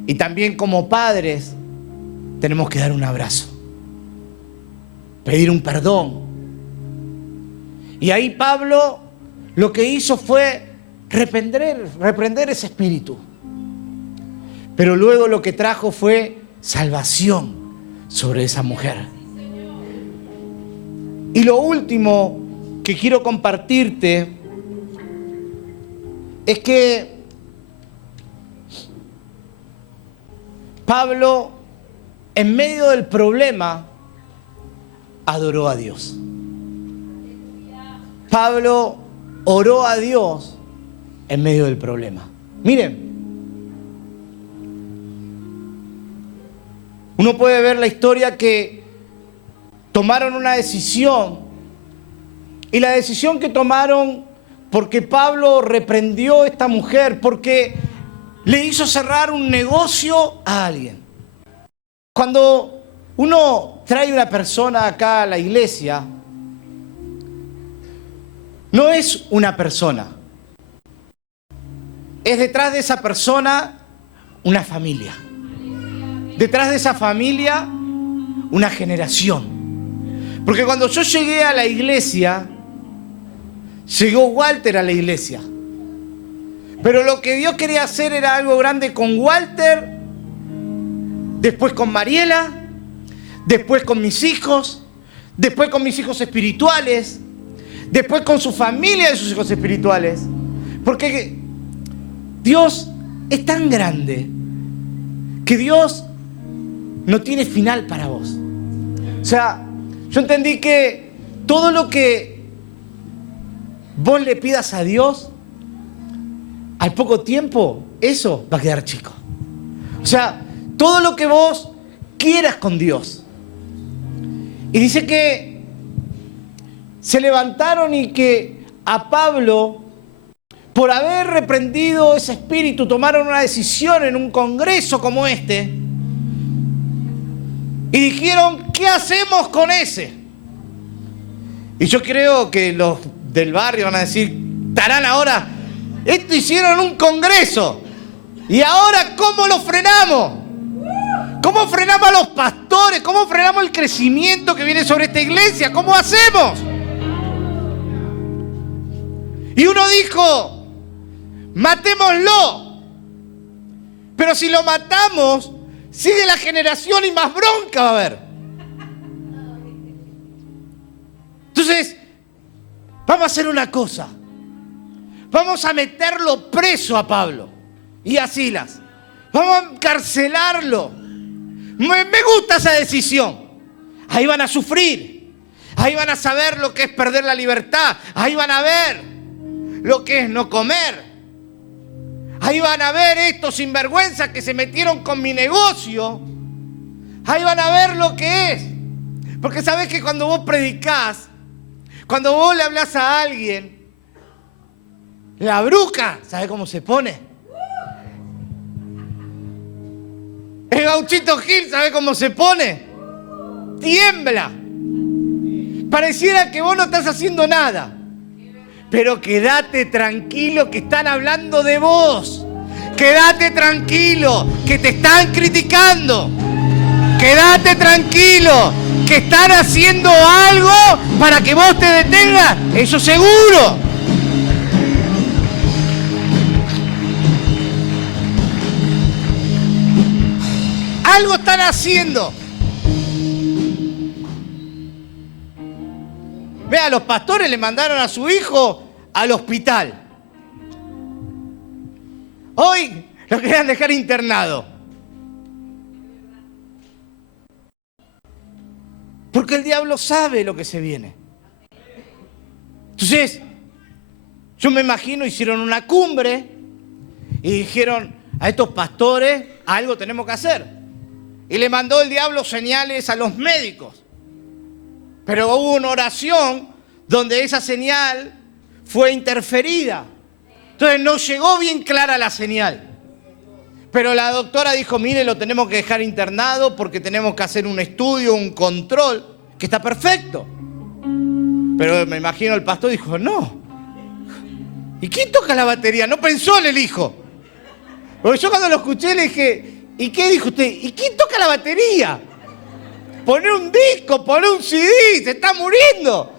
Y también como padres tenemos que dar un abrazo, pedir un perdón. Y ahí Pablo lo que hizo fue reprender ese espíritu. Pero luego lo que trajo fue salvación sobre esa mujer. Y lo último que quiero compartirte es que Pablo, en medio del problema, adoró a Dios. Pablo oró a Dios en medio del problema. Miren, uno puede ver la historia que tomaron una decisión, y la decisión que tomaron porque Pablo reprendió a esta mujer, porque le hizo cerrar un negocio a alguien. Cuando uno trae una persona acá a la iglesia, no es una persona. Es detrás de esa persona una familia. Detrás de esa familia una generación. Porque cuando yo llegué a la iglesia, llegó Walter a la iglesia. Pero lo que Dios quería hacer era algo grande con Walter, después con Mariela, después con mis hijos, después con mis hijos espirituales, después con su familia de sus hijos espirituales. Porque Dios es tan grande que Dios no tiene final para vos. O sea, yo entendí que todo lo que vos le pidas a Dios, al poco tiempo, eso va a quedar chico. O sea, todo lo que vos quieras con Dios. Y dice que se levantaron y que a Pablo, por haber reprendido ese espíritu, tomaron una decisión en un congreso como este. Y dijeron, ¿qué hacemos con ese? Y yo creo que los del barrio van a decir, estarán ahora, esto hicieron un congreso. ¿Y ahora cómo lo frenamos? ¿Cómo frenamos a los pastores? ¿Cómo frenamos el crecimiento que viene sobre esta iglesia? ¿Cómo hacemos? Y uno dijo, matémoslo. Pero si lo matamos, sigue la generación y más bronca va a haber. Entonces, vamos a hacer una cosa. Vamos a meterlo preso a Pablo y a Silas. Vamos a encarcelarlo. Me gusta esa decisión. Ahí van a sufrir. Ahí van a saber lo que es perder la libertad. Ahí van a ver lo que es no comer. Ahí van a ver estos sinvergüenzas que se metieron con mi negocio. Ahí van a ver lo que es. Porque sabés que cuando vos predicás, cuando vos le hablas a alguien, la bruja, ¿sabés cómo se pone? El gauchito Gil, ¿sabés cómo se pone? Tiembla. Pareciera que vos no estás haciendo nada. Pero quédate tranquilo que están hablando de vos. Quédate tranquilo que te están criticando. Quédate tranquilo que están haciendo algo para que vos te detengas. Eso seguro. Algo están haciendo. Vea, los pastores le mandaron a su hijo al hospital. Hoy lo querían dejar internado. Porque el diablo sabe lo que se viene. Entonces, yo me imagino, hicieron una cumbre y dijeron a estos pastores, algo tenemos que hacer. Y le mandó el diablo señales a los médicos. Pero hubo una oración donde esa señal fue interferida. Entonces no llegó bien clara la señal. Pero la doctora dijo, mire, lo tenemos que dejar internado porque tenemos que hacer un estudio, un control, que está perfecto. Pero me imagino el pastor dijo, no. ¿Y quién toca la batería? No pensó en el hijo. Porque yo cuando lo escuché le dije, ¿y qué dijo usted? ¿Y quién toca la batería? Poner un disco, poner un CD, se está muriendo.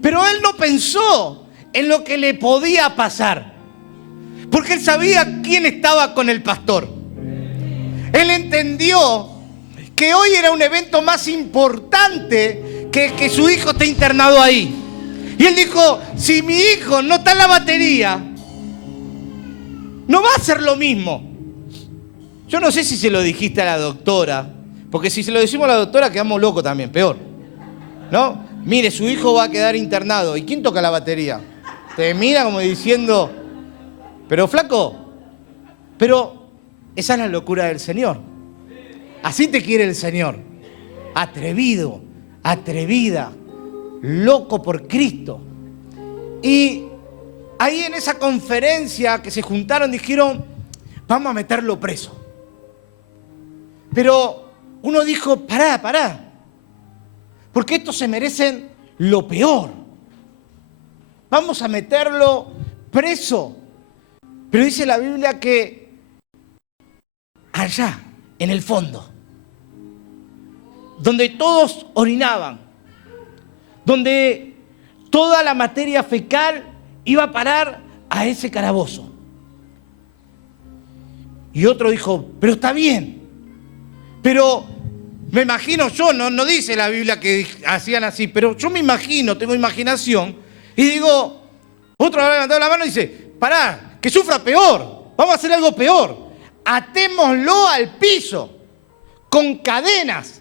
Pero él no pensó en lo que le podía pasar. Porque él sabía quién estaba con el pastor. Él entendió que hoy era un evento más importante que su hijo esté internado ahí. Y él dijo, si mi hijo no está en la batería, no va a ser lo mismo. Yo no sé si se lo dijiste a la doctora, porque si se lo decimos a la doctora quedamos locos también, peor. ¿No? Mire, su hijo va a quedar internado. ¿Y quién toca la batería? Te mira como diciendo, pero flaco, pero esa es la locura del Señor. Así te quiere el Señor. Atrevido, atrevida, loco por Cristo. Y ahí en esa conferencia que se juntaron dijeron, vamos a meterlo preso. Pero uno dijo, pará, porque estos se merecen lo peor. Vamos a meterlo preso. Pero dice la Biblia que allá, en el fondo, donde todos orinaban, donde toda la materia fecal iba a parar a ese calabozo. Y otro dijo, pero está bien, pero me imagino yo, no dice la Biblia que hacían así, pero yo me imagino, tengo imaginación, y digo, otro habrá levantado la mano y dice, pará, que sufra peor, vamos a hacer algo peor, atémoslo al piso, con cadenas.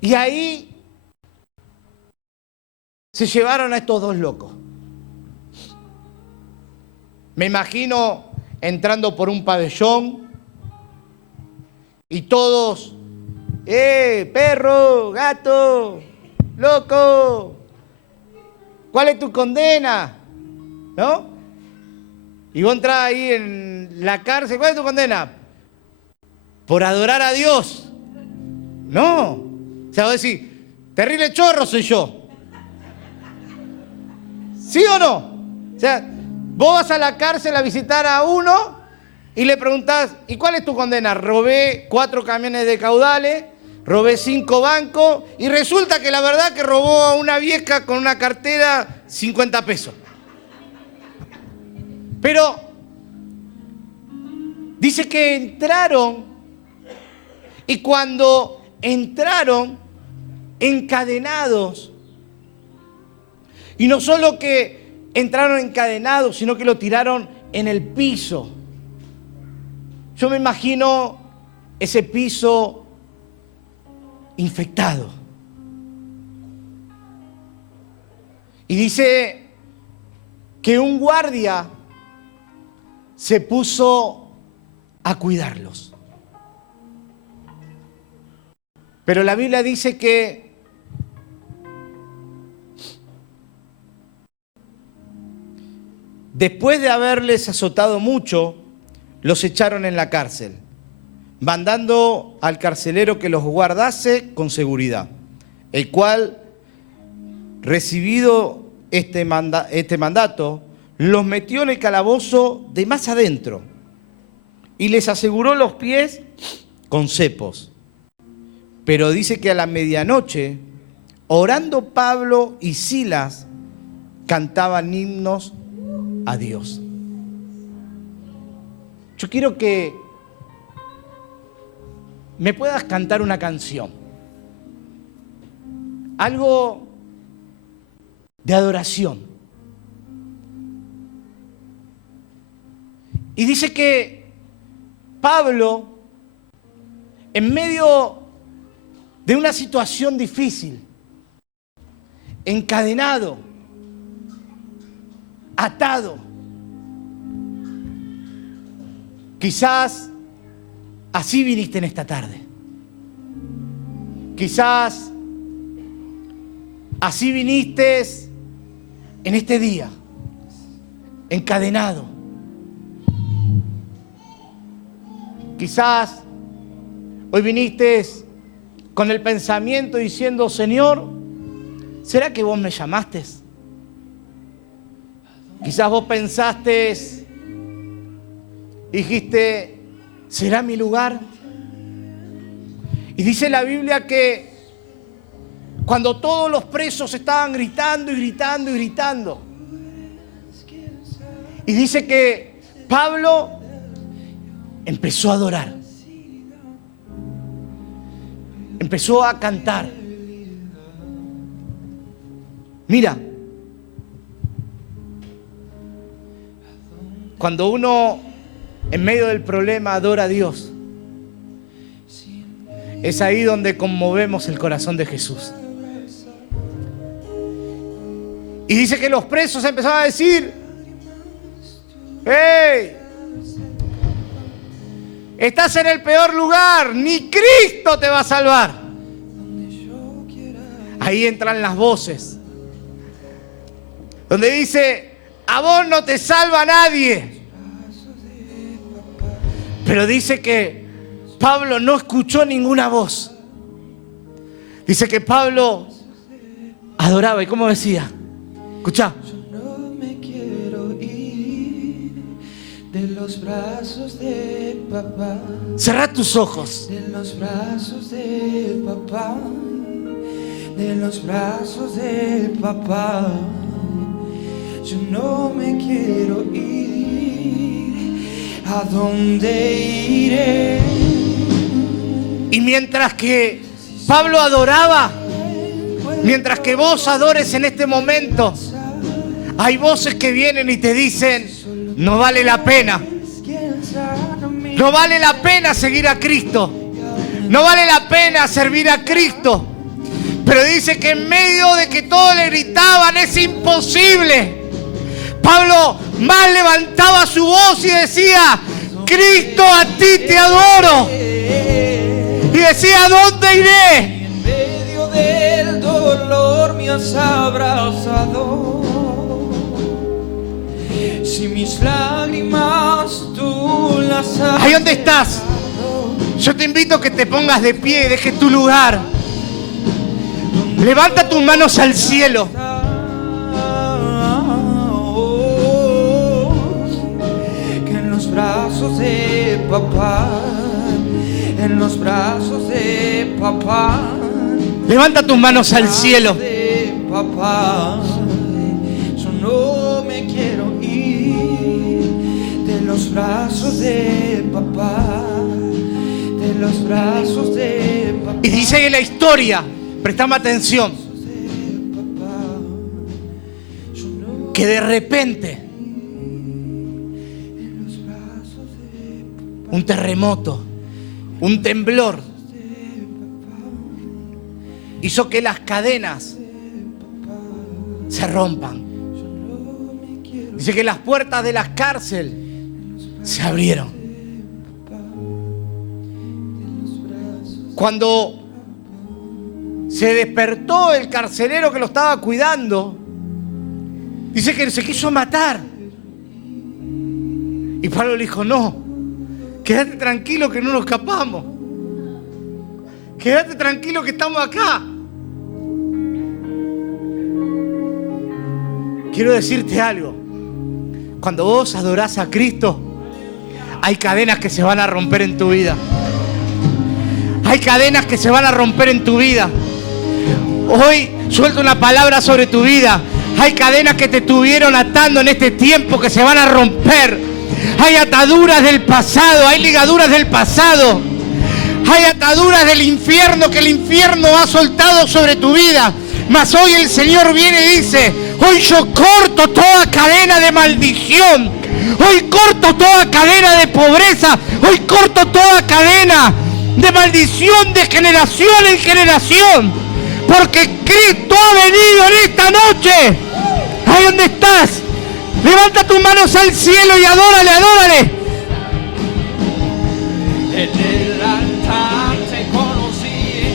Y ahí se llevaron a estos dos locos. Me imagino entrando por un pabellón y todos, perro, gato, loco, ¿cuál es tu condena? ¿No? Y vos entrás ahí en la cárcel, ¿cuál es tu condena? Por adorar a Dios. No. O sea, vos decís, terrible chorro soy yo. ¿Sí o no? O sea, vos vas a la cárcel a visitar a uno y le preguntás, ¿y cuál es tu condena? Robé 4 camiones de caudales, robé 5 bancos y resulta que la verdad que robó a una vieja con una cartera 50 pesos. Pero dice que entraron y cuando entraron encadenados, y no solo que entraron encadenados, sino que lo tiraron en el piso. Yo me imagino ese piso infectado. Y dice que un guardia se puso a cuidarlos. Pero la Biblia dice que después de haberles azotado mucho, los echaron en la cárcel, mandando al carcelero que los guardase con seguridad, el cual, recibido este mandato, los metió en el calabozo de más adentro y les aseguró los pies con cepos. Pero dice que a la medianoche, orando Pablo y Silas, cantaban himnos a Dios. Yo quiero que me puedas cantar una canción. Algo de adoración. Y dice que Pablo, en medio de una situación difícil, encadenado, atado, quizás así viniste en esta tarde. Quizás así viniste en este día, encadenado. Quizás hoy viniste con el pensamiento diciendo, Señor, ¿será que vos me llamaste? Quizás vos pensaste, dijiste, ¿será mi lugar? Y dice la Biblia que cuando todos los presos estaban gritando y gritando y gritando, y dice que Pablo empezó a adorar, empezó a cantar. Mira, cuando uno en medio del problema adora a Dios, es ahí donde conmovemos el corazón de Jesús. Y dice que los presos empezaban a decir: ¡hey! Estás en el peor lugar, ni Cristo te va a salvar. Ahí entran las voces, donde dice: a vos no te salva nadie. Pero dice que Pablo no escuchó ninguna voz. Dice que Pablo adoraba. ¿Y cómo decía? Escuchá. Yo no me quiero ir de los brazos de papá. Cerrá tus ojos. De los brazos de papá. De los brazos de papá. Yo no me quiero ir. ¿A dónde iré? Y mientras que Pablo adoraba, mientras que vos adores en este momento, hay voces que vienen y te dicen: no vale la pena. No vale la pena seguir a Cristo. No vale la pena servir a Cristo. Pero dice que en medio de que todos le gritaban: es imposible, Pablo más levantaba su voz y decía: Cristo, a ti te adoro. Y decía: ¿a dónde iré? En medio del dolor me has abrazado. Si mis lágrimas tú las has... Ahí donde estás, yo te invito a que te pongas de pie y dejes tu lugar. Levanta tus manos al cielo. Que en los brazos de papá, en los brazos de papá, Levanta tus manos al cielo. de papá, yo no me quiero ir de los brazos de papá, de los brazos de papá. Y dice la historia, prestame atención, que de repente un terremoto, un temblor hizo que las cadenas se rompan. Dice que las puertas de la cárcel se abrieron. Cuando se despertó el carcelero que lo estaba cuidando, dice que se quiso matar. Y Pablo le dijo: no, quédate tranquilo que no nos escapamos. Quédate tranquilo que estamos acá. Quiero decirte algo. Cuando vos adorás a Cristo, hay cadenas que se van a romper en tu vida. Hay cadenas que se van a romper en tu vida. Hoy suelto una palabra sobre tu vida. Hay cadenas que te estuvieron atando en este tiempo que se van a romper. Hay ataduras del pasado, hay ligaduras del pasado. Hay ataduras del infierno que el infierno ha soltado sobre tu vida. Mas hoy el Señor viene y dice: hoy yo corto toda cadena de maldición. Hoy corto toda cadena de pobreza. Hoy corto toda cadena de maldición de generación en generación. Porque Cristo ha venido en esta noche. Ahí donde estás, levanta tus manos al cielo y adórale, adórale. En el altar te conocí,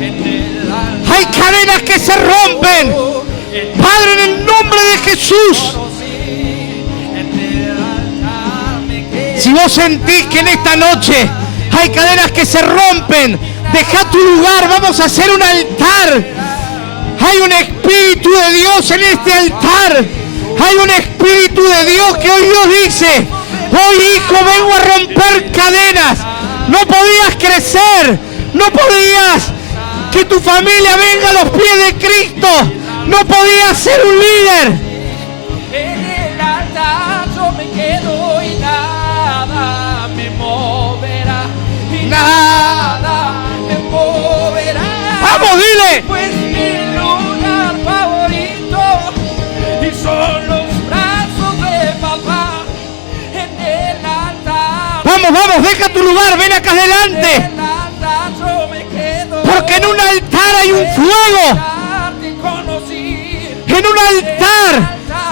en el altar Hay cadenas que se rompen. Padre, en el nombre de Jesús. Si vos sentís que en esta noche hay cadenas que se rompen, deja tu lugar, vamos a hacer un altar. Hay un Espíritu de Dios en este altar. Hay un Espíritu de Dios que hoy Dios dice: hoy, hijo, vengo a romper cadenas. No podías crecer, no podías que tu familia venga a los pies de Cristo, no podías ser un líder. En el altar yo me quedo y nada me moverá. Y nada me moverá. ¡Vamos, dile! Pues mi lugar favorito y son los brazos de papá. En el altar. Vamos, vamos, deja tu lugar, ven acá adelante. En el altar yo me quedo. Porque en un altar hay un fuego. Te conocí. En un altar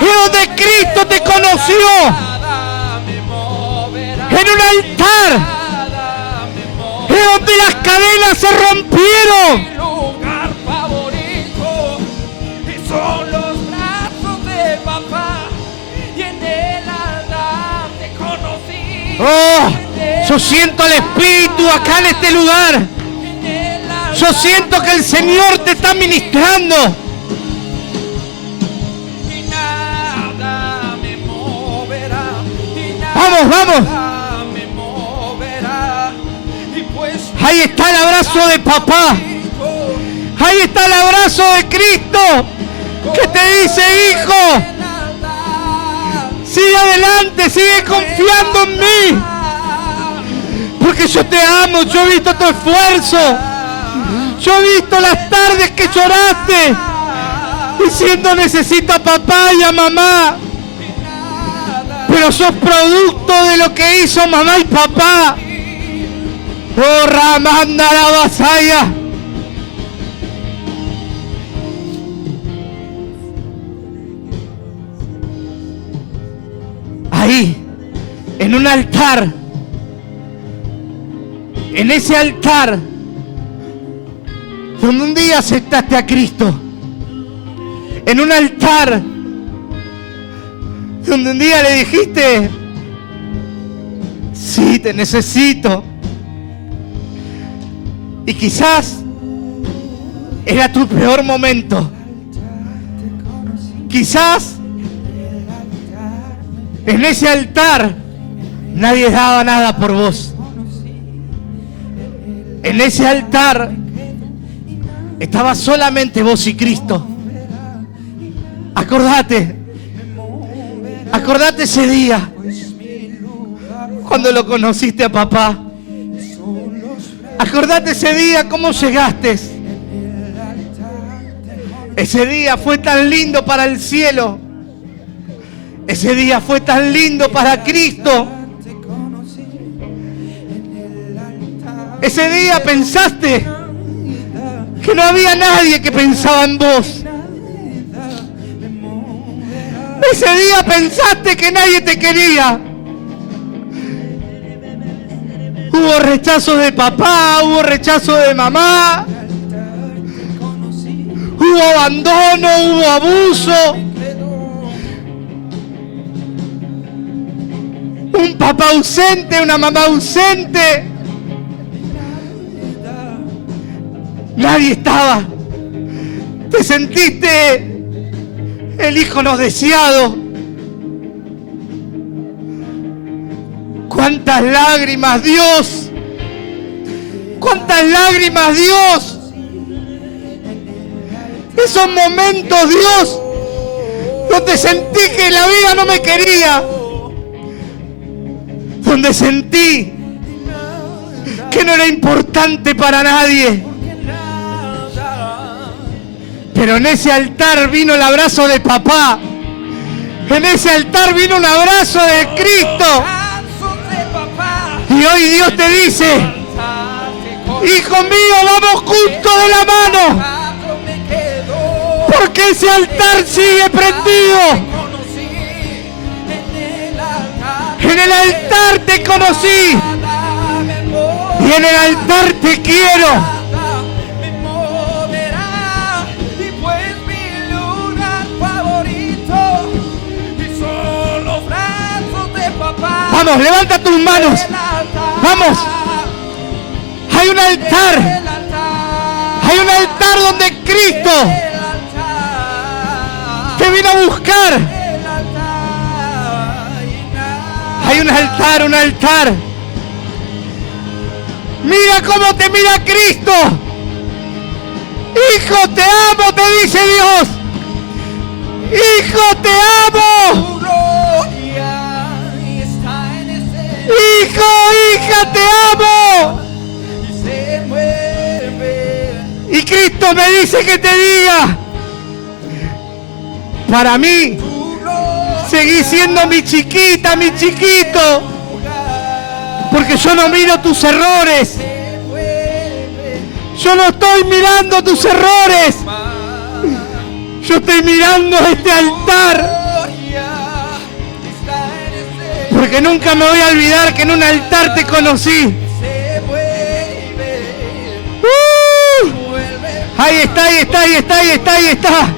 es donde Cristo te conoció. Nada me moverá. En un altar Nada me moverá. es donde las cadenas se rompieron. Mi lugar favorito y son los brazos de papá. Y en el altar te conocí. Oh, yo siento el Espíritu acá en este lugar. En el altar Yo siento que el Señor te está ministrando. y nada me moverá. Y Vamos, vamos. nada me moverá. Y pues Ahí está el abrazo de papá. Ahí está el abrazo de Cristo que te dice: hijo, sigue adelante, sigue confiando en mí. Porque yo te amo, yo he visto tu esfuerzo. Yo he visto las tardes que lloraste diciendo: necesito a papá y a mamá. Pero sos producto de lo que hizo mamá y papá. Oh, Ramanda la vasalla. Ahí, en un altar, en ese altar, donde un día aceptaste a Cristo, en un altar, donde un día le dijiste: sí, te necesito. Y quizás era tu peor momento. Quizás en ese altar nadie daba nada por vos. En ese altar estaba solamente vos y Cristo. Acordate ese día cuando lo conociste a papá. Acordate ese día cómo llegaste. Ese día fue tan lindo para el cielo. Ese día fue tan lindo para Cristo. Ese día pensaste que no había nadie que pensaba en vos. Ese día pensaste que nadie te quería. Hubo rechazo de papá, hubo rechazo de mamá, hubo abandono, hubo abuso. Un papá ausente, una mamá ausente. Nadie estaba. Te sentiste el hijo no deseado. ¡Cuántas lágrimas, Dios! ¡Cuántas lágrimas, Dios! Esos momentos, Dios, donde sentí que la vida no me quería. Donde sentí que no era importante para nadie. Pero en ese altar vino el abrazo de papá. En ese altar vino un abrazo de Cristo. Y hoy Dios te dice: hijo mío, vamos juntos de la mano. Porque ese altar sigue prendido. En el altar te conocí. Y en el altar te quiero. Vamos, levanta tus manos. Vamos. Hay un altar. Hay un altar donde Cristo te vino a buscar. altar, un altar. Mira cómo te mira Cristo. Hijo, te amo, te dice Dios. Hijo, te amo. Tu gloria está en ese Hijo, hija, te amo. y se mueve. Y Cristo me dice que te diga, para mí, Tu gloria seguí siendo mi chiquita, mi chiquito. Porque yo no miro tus errores. se mueve. Yo no estoy mirando tus errores. Yo estoy mirando este altar. Gloria está en ese Porque nunca me voy a olvidar que en un altar te conocí. se mueve. Vuelve Ahí está, ahí está, ahí está, ahí está, ahí está.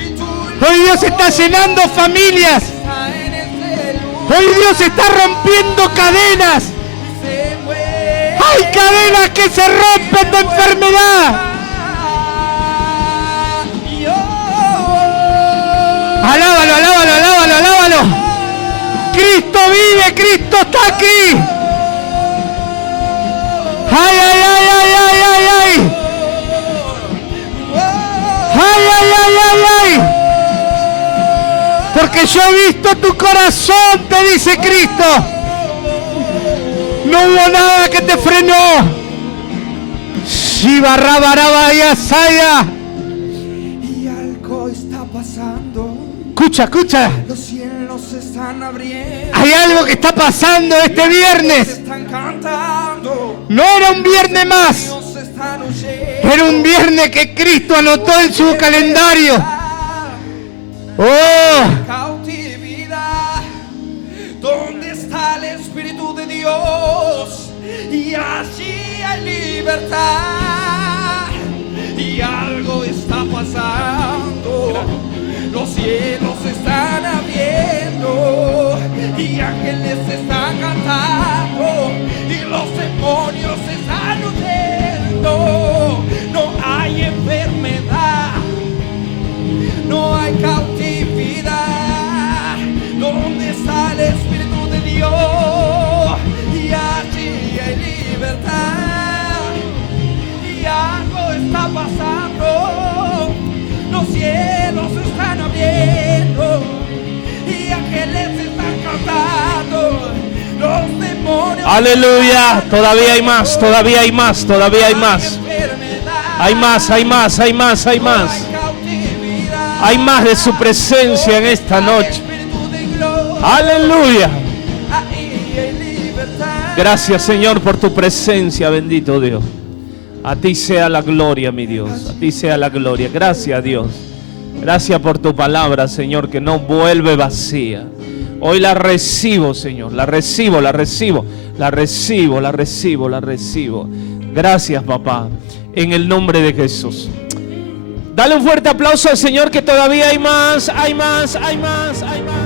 y tu Hoy Dios está llenando familias. está en ese lugar Hoy Dios está rompiendo cadenas. y se mueve. Hay cadenas que se rompen de enfermedad. Alábalo, alábalo, alábalo, alábalo. Cristo vive, Cristo está aquí. Ay, ay, ay, ay, ay, ay, ay. Ay, ay, ay, ay, ay. Porque yo he visto tu corazón, te dice Cristo. No hubo nada que te frenó. Shiva Rabaraba y Asaya. Y algo está pasando. Escucha, escucha. Los cielos se están abriendo. Hay algo que está pasando este Se viernes. están cantando. No era un viernes más. Dios están huyendo. Era un viernes que Cristo anotó en su calendario. Oh, Cautividad. ¿Dónde está el Espíritu de Dios? Y allí hay libertad. Y algo está pasando. Los cielos se están abriendo. Y ángeles están cantando. Y los demonios se están huyendo. No hay enfermedad. No hay cautividad. ¿Dónde está el Espíritu de Dios? Y allí hay libertad. Y algo está pasando. Los cielos se están abriendo. Y ángeles están cantando. Los demonios. Aleluya, todavía hay más, todavía hay más, todavía hay más. Hay más, hay más, hay más, hay más. Hay más de su presencia en esta noche. Aleluya. Gracias, Señor, por tu presencia, bendito Dios. A ti sea la gloria, mi Dios. A ti sea la gloria. Gracias, Dios. Gracias por tu palabra, Señor, que no vuelve vacía. Hoy la recibo, Señor. La recibo, la recibo. La recibo, la recibo, la recibo. Gracias, papá. En el nombre de Jesús. Dale un fuerte aplauso al Señor, que todavía hay más, hay más, hay más, hay más.